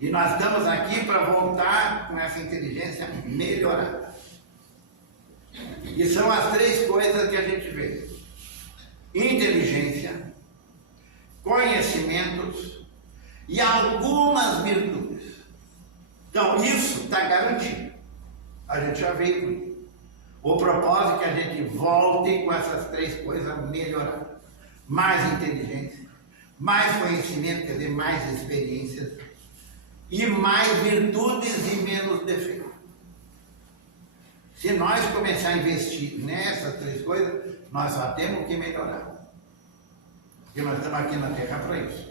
E nós estamos aqui para voltar com essa inteligência melhorada. E são as três coisas que a gente vê: inteligência, conhecimentos e algumas virtudes. Então isso está garantido. A gente já veio com isso. O propósito é que a gente volte com essas três coisas melhoradas: mais inteligência, mais conhecimento, quer dizer, mais experiências, e mais virtudes e menos defeitos. Se nós começar a investir nessas três coisas, nós só temos que melhorar. Porque nós estamos aqui na Terra para isso.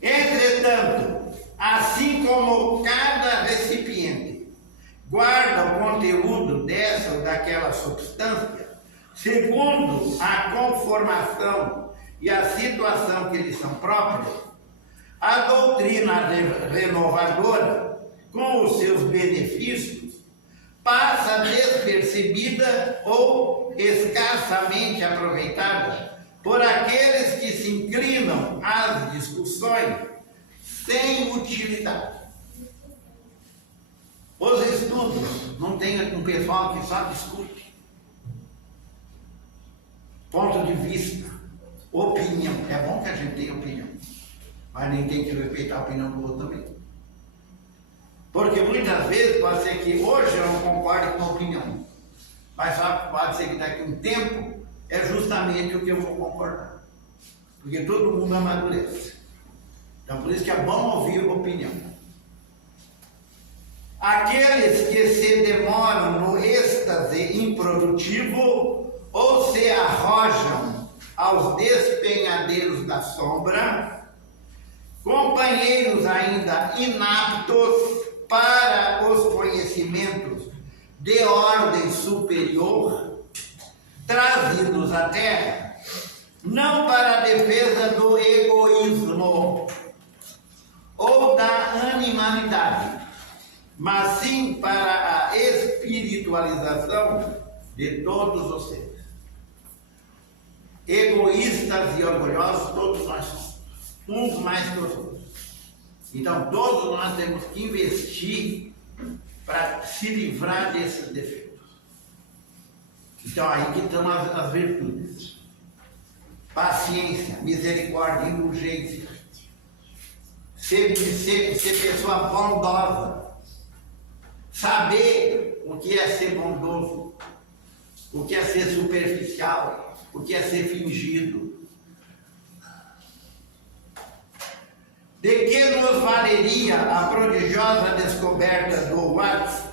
Entretanto, assim como cada recipiente guarda o conteúdo dessa ou daquela substância, segundo a conformação e a situação que lhes são próprias, a doutrina renovadora, com os seus benefícios, passa despercebida ou escassamente aproveitada por aqueles que se inclinam às discussões sem utilidade. Os estudos, não tem um pessoal que só discute. Ponto de vista, opinião. É bom que a gente tenha opinião, mas nem tem que respeitar a opinião do outro também. Porque muitas vezes pode ser que hoje eu não concorde com a opinião, mas só pode ser que daqui a um tempo é justamente o que eu vou concordar. Porque todo mundo amadurece. Então por isso que é bom ouvir a opinião. Aqueles que se demoram no êxtase improdutivo ou se arrojam aos despenhadeiros da sombra, companheiros ainda inaptos para os conhecimentos de ordem superior, trazidos à Terra, não para a defesa do egoísmo ou da animalidade, mas sim para a espiritualização de todos os seres. egoístas e orgulhosos, todos nós somos, uns mais que os outros. Então, todos nós temos que investir para se livrar desses defeitos. Então, aí que estão as virtudes: paciência, misericórdia, indulgência, ser pessoa bondosa, saber o que é ser bondoso, o que é ser superficial, o que é ser fingido. De que nos valeria a prodigiosa descoberta do Watts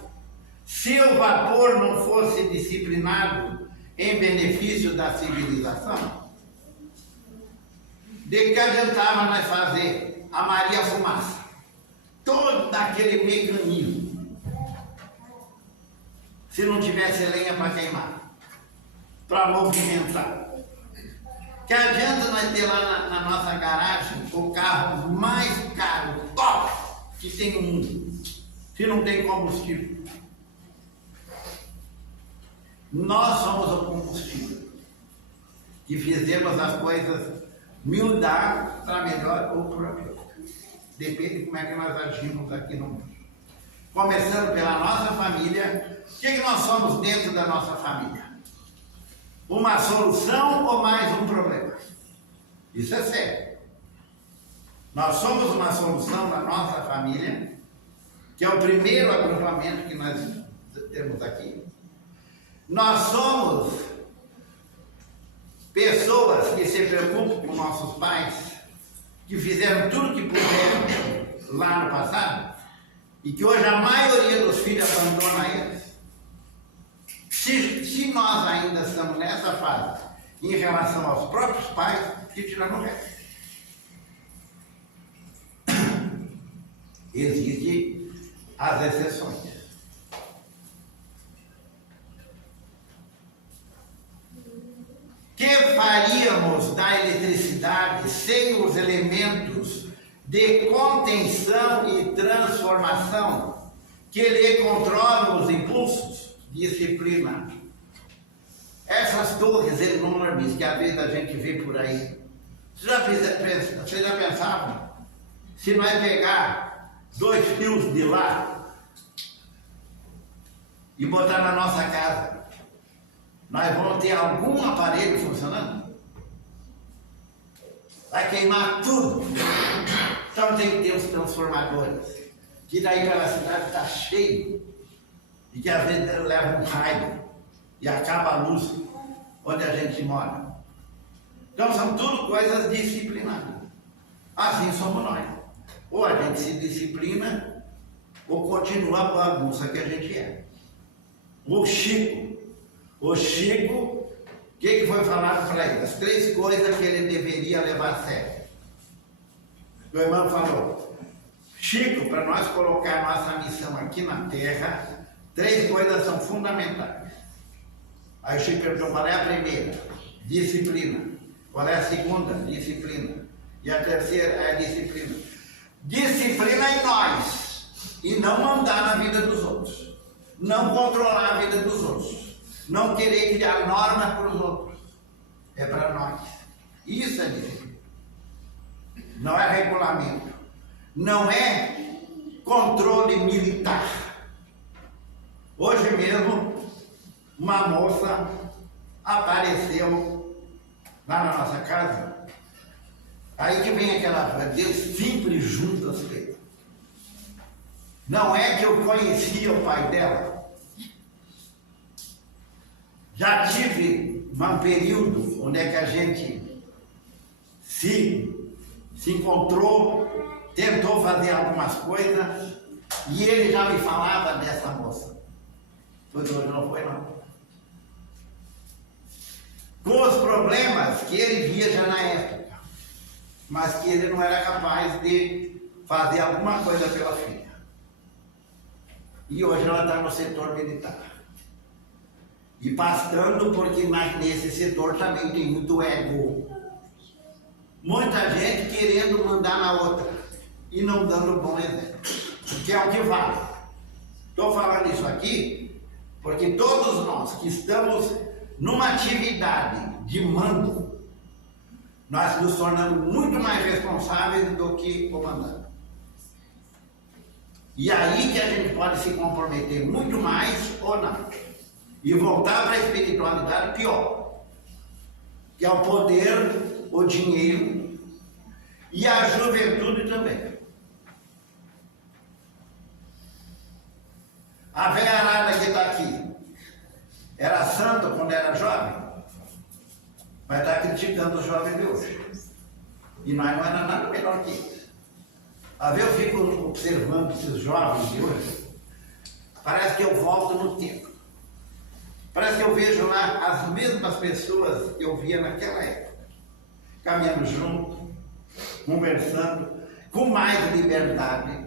se o vapor não fosse disciplinado em benefício da civilização? De que adiantava nós fazer a Maria Fumaça? Todo aquele mecanismo, se não tivesse lenha para queimar, para movimentar. Que adianta nós ter lá na nossa garagem o carro mais caro, top, que tem no mundo, se não tem combustível? Nós somos o combustível, que fizemos as coisas mudar para melhor ou para pior. Depende de como é que nós agimos aqui no mundo. Começando pela nossa família. O que nós somos dentro da nossa família? Uma solução ou mais um problema? Isso é sério. Nós somos uma solução da nossa família, que é o primeiro agrupamento que nós temos aqui. Nós somos pessoas que se preocupam com nossos pais, que fizeram tudo que puderam lá no passado, e que hoje a maioria dos filhos abandona eles. Se nós ainda estamos nessa fase em relação aos próprios pais, que tiramos o resto. Existem as exceções. Que faríamos da eletricidade sem os elementos de contenção e transformação que lhe controlam os impulsos? Disciplina. Essas torres enormes que às vezes a gente vê por aí, vocês já pensavam? Se nós pegar 2 fios de lá e botar na nossa casa, nós vamos ter algum aparelho funcionando? Vai queimar tudo. Então tem que ter os transformadores, que daí pela cidade está cheio, e que às vezes leva um raio e acaba a luz onde a gente mora. Então são tudo coisas disciplinadas. Assim somos nós. Ou a gente se disciplina, ou continua a bagunça que a gente é. O Chico, o que foi falado para ele? As 3 coisas que ele deveria levar a sério. O irmão falou: Chico, para nós colocar nossa missão aqui na Terra, 3 coisas são fundamentais. Aí o Chico perguntou: qual é a primeira? Disciplina. Qual é a segunda? Disciplina. E a terceira é a disciplina. Disciplina em nós, e não mandar na vida dos outros, não controlar a vida dos outros, não querer criar norma para os outros, é para nós. Isso é disciplina. Não é regulamento, não é controle militar. Hoje mesmo, uma moça apareceu lá na nossa casa. Aí que vem aquela coisa: Deus sempre junta as coisas. Não é que eu conhecia o pai dela. Já tive um período onde é que a gente se encontrou, tentou fazer algumas coisas, e ele já me falava dessa moça. Pois hoje não foi não. Com os problemas que ele via já na época, mas que ele não era capaz de fazer alguma coisa pela filha. E hoje ela está no setor militar. E pastando, porque nesse setor também tem muito ego. Muita gente querendo mandar na outra e não dando bom exemplo, que é o que vale. Estou falando isso aqui porque todos nós que estamos numa atividade de mando, nós nos tornamos muito mais responsáveis do que comandando. E aí que a gente pode se comprometer muito mais ou não. E voltar para a espiritualidade pior, que é o poder, o dinheiro e a juventude também. A velha arada que está aqui era santa quando era jovem, mas está criticando os jovens de hoje. E nós não era nada melhor que isso. Às vezes eu fico observando esses jovens de hoje, parece que eu volto no tempo. Parece que eu vejo lá as mesmas pessoas que eu via naquela época, caminhando junto, conversando, com mais liberdade,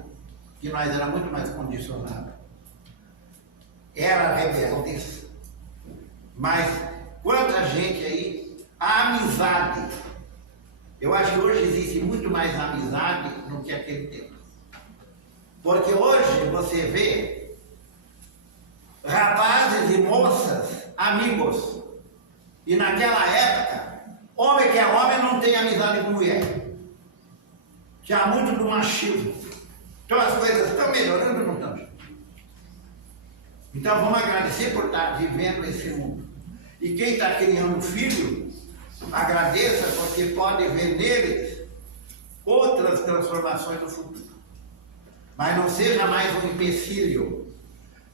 que nós era muito mais condicionados. Era rebeldes, mas quanta gente aí, a amizade. Eu acho que hoje existe muito mais amizade do que aquele tempo. Porque hoje você vê rapazes e moças amigos. E naquela época, homem que é homem não tem amizade com mulher. Já há muito do machismo. Então as coisas estão melhorando ou não estão? Então vamos agradecer por estar vivendo esse mundo. E quem está criando filho, agradeça, porque pode ver neles outras transformações no futuro. Mas não seja mais um empecilho,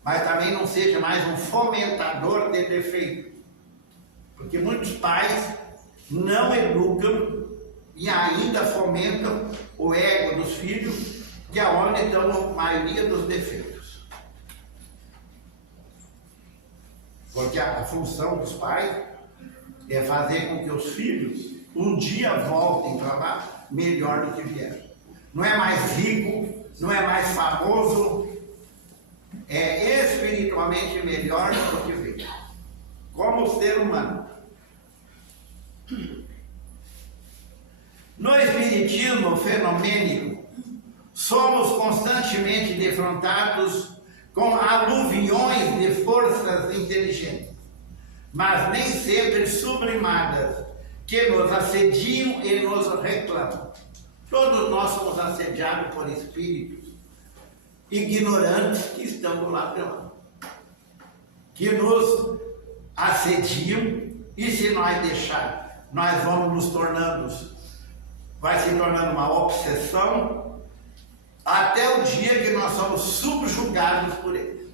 mas também não seja mais um fomentador de defeito. Porque muitos pais não educam e ainda fomentam o ego dos filhos, que é onde estão a maioria dos defeitos. Porque a função dos pais é fazer com que os filhos um dia voltem para lá melhor do que vieram. Não é mais rico, não é mais famoso, é espiritualmente melhor do que veio. Como ser humano. No espiritismo fenomênico, somos constantemente defrontados com aluviões de forças inteligentes, mas nem sempre sublimadas, que nos assediam e nos reclamam. Todos nós somos assediados por espíritos ignorantes que estão do lado de lá, que nos assediam, e se nós deixarmos, nós vamos nos tornando, vai se tornando uma obsessão, até o dia que nós somos subjugados por eles.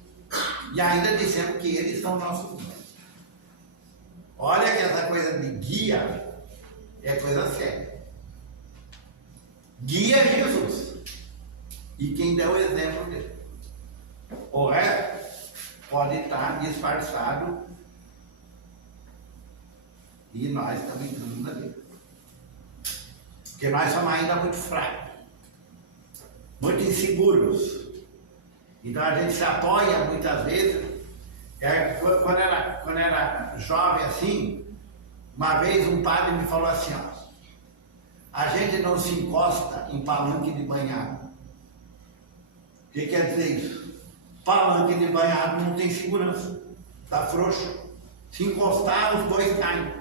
E ainda dizendo que eles são nossos guias. Olha que essa coisa de guia é coisa séria. Guia é Jesus. E quem dá o exemplo dele. O resto pode estar disfarçado e nós estamos entrando na vida. Porque nós somos ainda muito fracos, muito inseguros. Então a gente se apoia muitas vezes. Quando era jovem assim, uma vez um padre me falou assim, ó, a gente não se encosta em palanque de banhado. O que quer dizer isso? Palanque de banhado não tem segurança, está frouxo. Se encostar, os dois caem.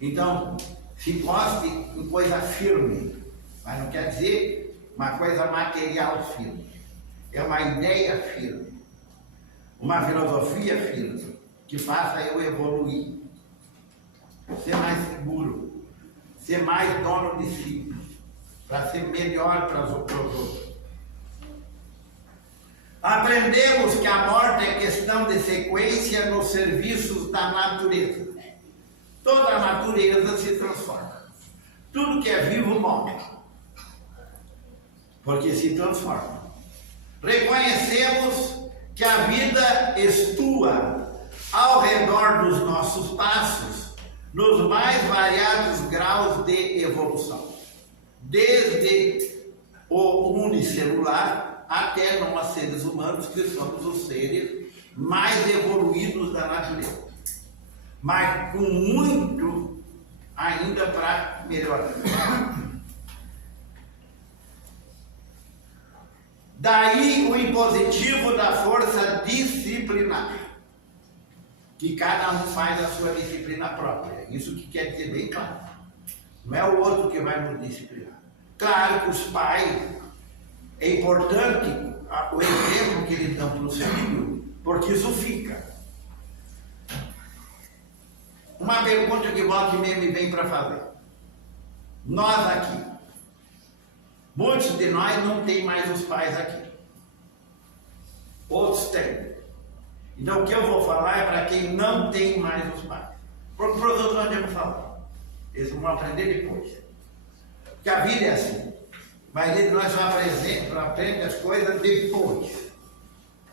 Então, se encoste em coisa firme, mas não quer dizer uma coisa material firme. É uma ideia firme, uma filosofia firme, que faça eu evoluir, ser mais seguro, ser mais dono de si, para ser melhor para os outros. Aprendemos que a morte é questão de sequência nos serviços da natureza. Toda a natureza se transforma. Tudo que é vivo morre, porque se transforma. Reconhecemos que a vida estua ao redor dos nossos passos nos mais variados graus de evolução, desde o unicelular até nós seres humanos, que somos os seres mais evoluídos da natureza, mas com muito ainda para melhorar. Daí o impositivo da força disciplinar, que cada um faz a sua disciplina própria. Isso que quer dizer bem claro. Não é o outro que vai nos disciplinar. Claro que os pais, é importante o exemplo que eles dão para os filhos, porque isso fica. Uma pergunta que volta e meia me vem para fazer. Nós aqui, muitos de nós não tem mais os pais aqui. Outros têm. Então o que eu vou falar é para quem não tem mais os pais. Porque para os outros não adianta falar. Eles vão aprender depois. Porque a vida é assim. Mas nós só aprendemos as coisas depois.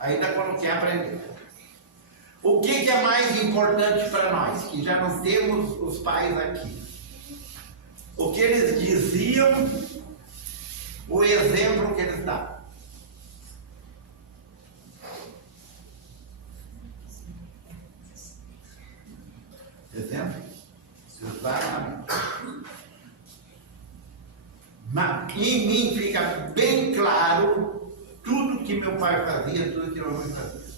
Ainda quando quer aprender. O que é mais importante para nós, que já não temos os pais aqui? O que eles diziam, o exemplo que eles davam. Exemplo? Em mim fica bem claro tudo que meu pai fazia, tudo que minha mãe fazia.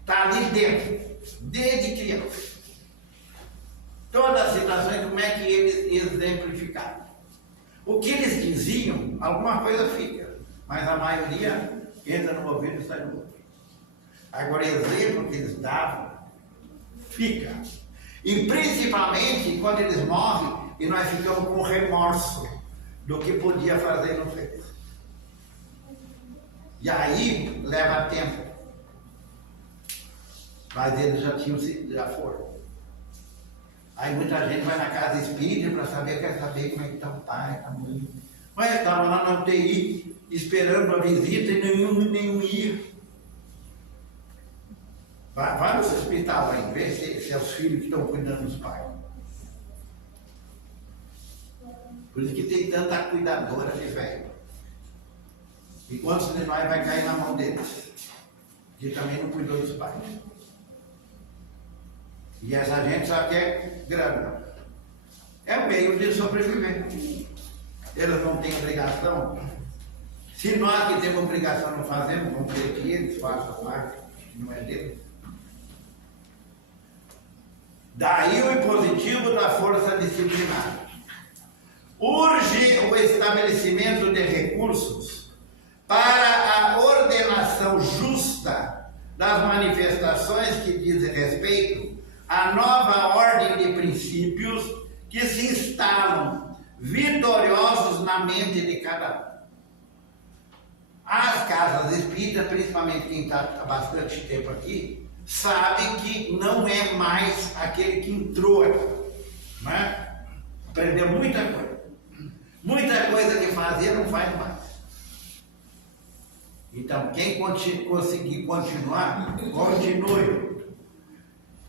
Está ali dentro, desde criança. Todas as situações, como é que eles exemplificaram. O que eles diziam, alguma coisa fica, mas a maioria entra no ouvido e sai do outro. Agora, o exemplo que eles davam, fica. E principalmente quando eles morrem e nós ficamos com remorso do que podia fazer e não fez. E aí leva tempo. Mas eles já foram. Aí muita gente vai na casa espírita para saber, quer saber como é que está o pai, a mãe. Mas estava lá na UTI esperando a visita e nenhum ia. Vai no hospital aí, vê se é os filhos que estão cuidando dos pais. Por isso que tem tanta cuidadora de velho. E quantos de nós vai cair na mão deles? Que também não cuidou dos pais. E essa gente só quer grana. É o meio de sobreviver. Eles não têm obrigação. Se nós que temos obrigação não fazemos, vamos querer que eles façam a parte, que não é deles. Daí o impositivo da força disciplinar. Urge o estabelecimento de recursos para a ordenação justa das manifestações que dizem respeito à nova ordem de princípios que se instalam vitoriosos na mente de cada um. As casas espíritas, principalmente quem está há bastante tempo aqui, sabe que não é mais aquele que entrou aqui, né? Aprendeu muita coisa. Muita coisa que fazia não faz mais. Então, quem conseguir continuar, continue.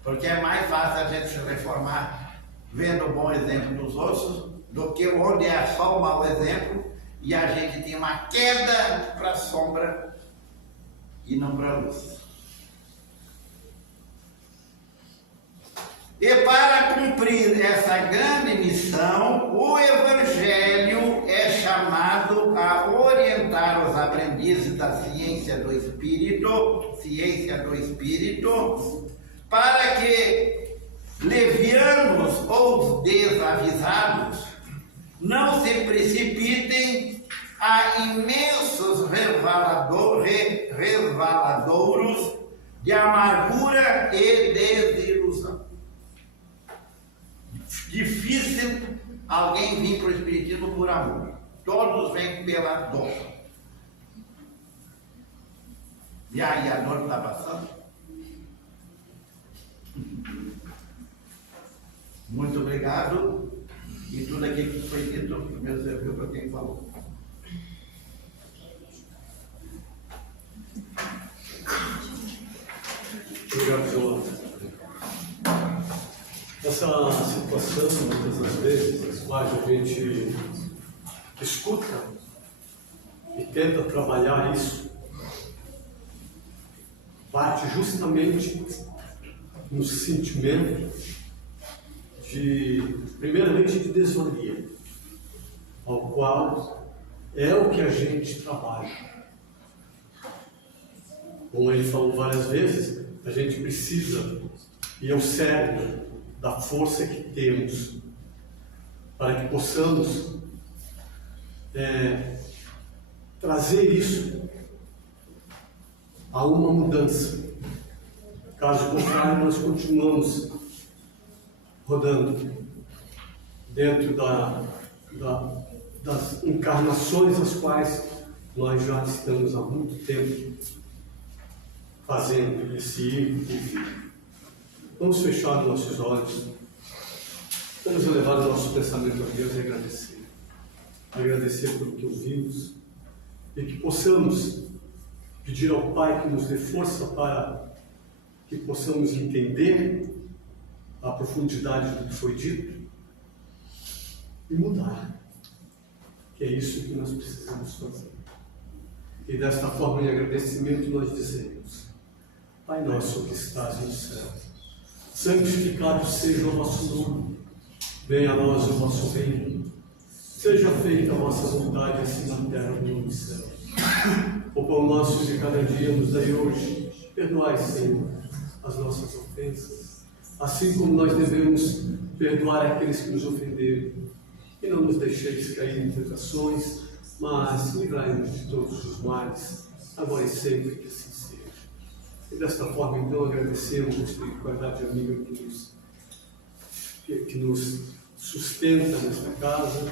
Porque é mais fácil a gente se reformar vendo o bom exemplo dos outros do que onde é só o mau exemplo e a gente tem uma queda para a sombra e não para a luz. E para cumprir essa grande missão, o Evangelho é chamado a orientar os aprendizes da ciência do Espírito, para que levianos ou desavisados não se precipitem a imensos resvaladouros de amargura e desilusão. Difícil alguém vir para o Espiritismo por amor. Todos vêm pela dor. E aí, a dor está passando? Muito obrigado. E tudo aquilo que foi dito, meu serviu para quem falou. Obrigado, João. Essa situação, muitas das vezes, nas quais a gente escuta e tenta trabalhar isso, parte justamente no sentimento de, primeiramente, de desvalia, ao qual é o que a gente trabalha. Como ele falou várias vezes, a gente precisa, e é o cérebro da força que temos, para que possamos trazer isso a uma mudança. Caso contrário, nós continuamos rodando dentro das encarnações as quais nós já estamos há muito tempo fazendo esse ir e vir. Vamos fechar nossos olhos, vamos elevar o nosso pensamento a Deus e agradecer. Agradecer pelo que ouvimos e que possamos pedir ao Pai que nos dê força para que possamos entender a profundidade do que foi dito e mudar, que é isso que nós precisamos fazer. E desta forma, em agradecimento, nós dizemos: Pai nosso que estás no céu, santificado seja o vosso nome, venha a nós o vosso reino, seja feita a vossa vontade, assim na terra como no céu. O pão nosso de cada dia nos dai hoje, perdoai, Senhor, as nossas ofensas, assim como nós devemos perdoar aqueles que nos ofenderam. E não nos deixeis cair em tentações, mas livrai-nos de todos os males, agora e sempre, que assim seja. E desta forma, então, agradecemos a espiritualidade amiga que nos sustenta nesta casa,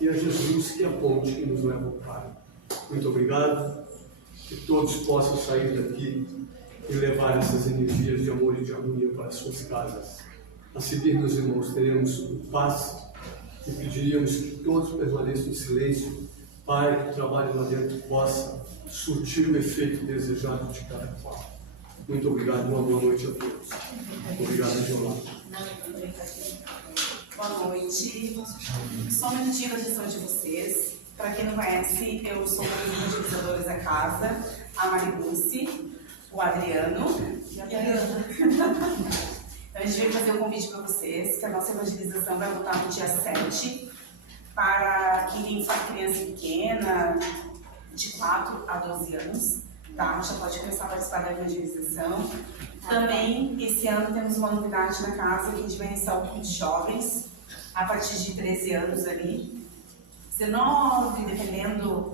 e a Jesus que é a ponte que nos leva ao Pai. Muito obrigado, que todos possam sair daqui e levar essas energias de amor e de harmonia para as suas casas. A seguir, meus irmãos, teremos paz e pediríamos que todos permaneçam em silêncio para que o trabalho lá dentro possa surtir o efeito desejado de cada qual. Muito obrigado, uma boa noite a todos. Obrigado, João. Boa noite. Só um minutinho da gestão de vocês. Para quem não conhece, eu sou uma das evangelizadores da casa, a Mariluce, o Adriano e a Adriana. Então, a gente veio fazer um convite para vocês, que a nossa evangelização vai voltar no dia 7, para quem tem criança pequena, de 4 a 12 anos, tá? Já pode começar a participar da evangelização. Também, esse ano, temos uma novidade na casa, que a gente vai iniciar o culto de jovens, a partir de 13 anos ali. 19, dependendo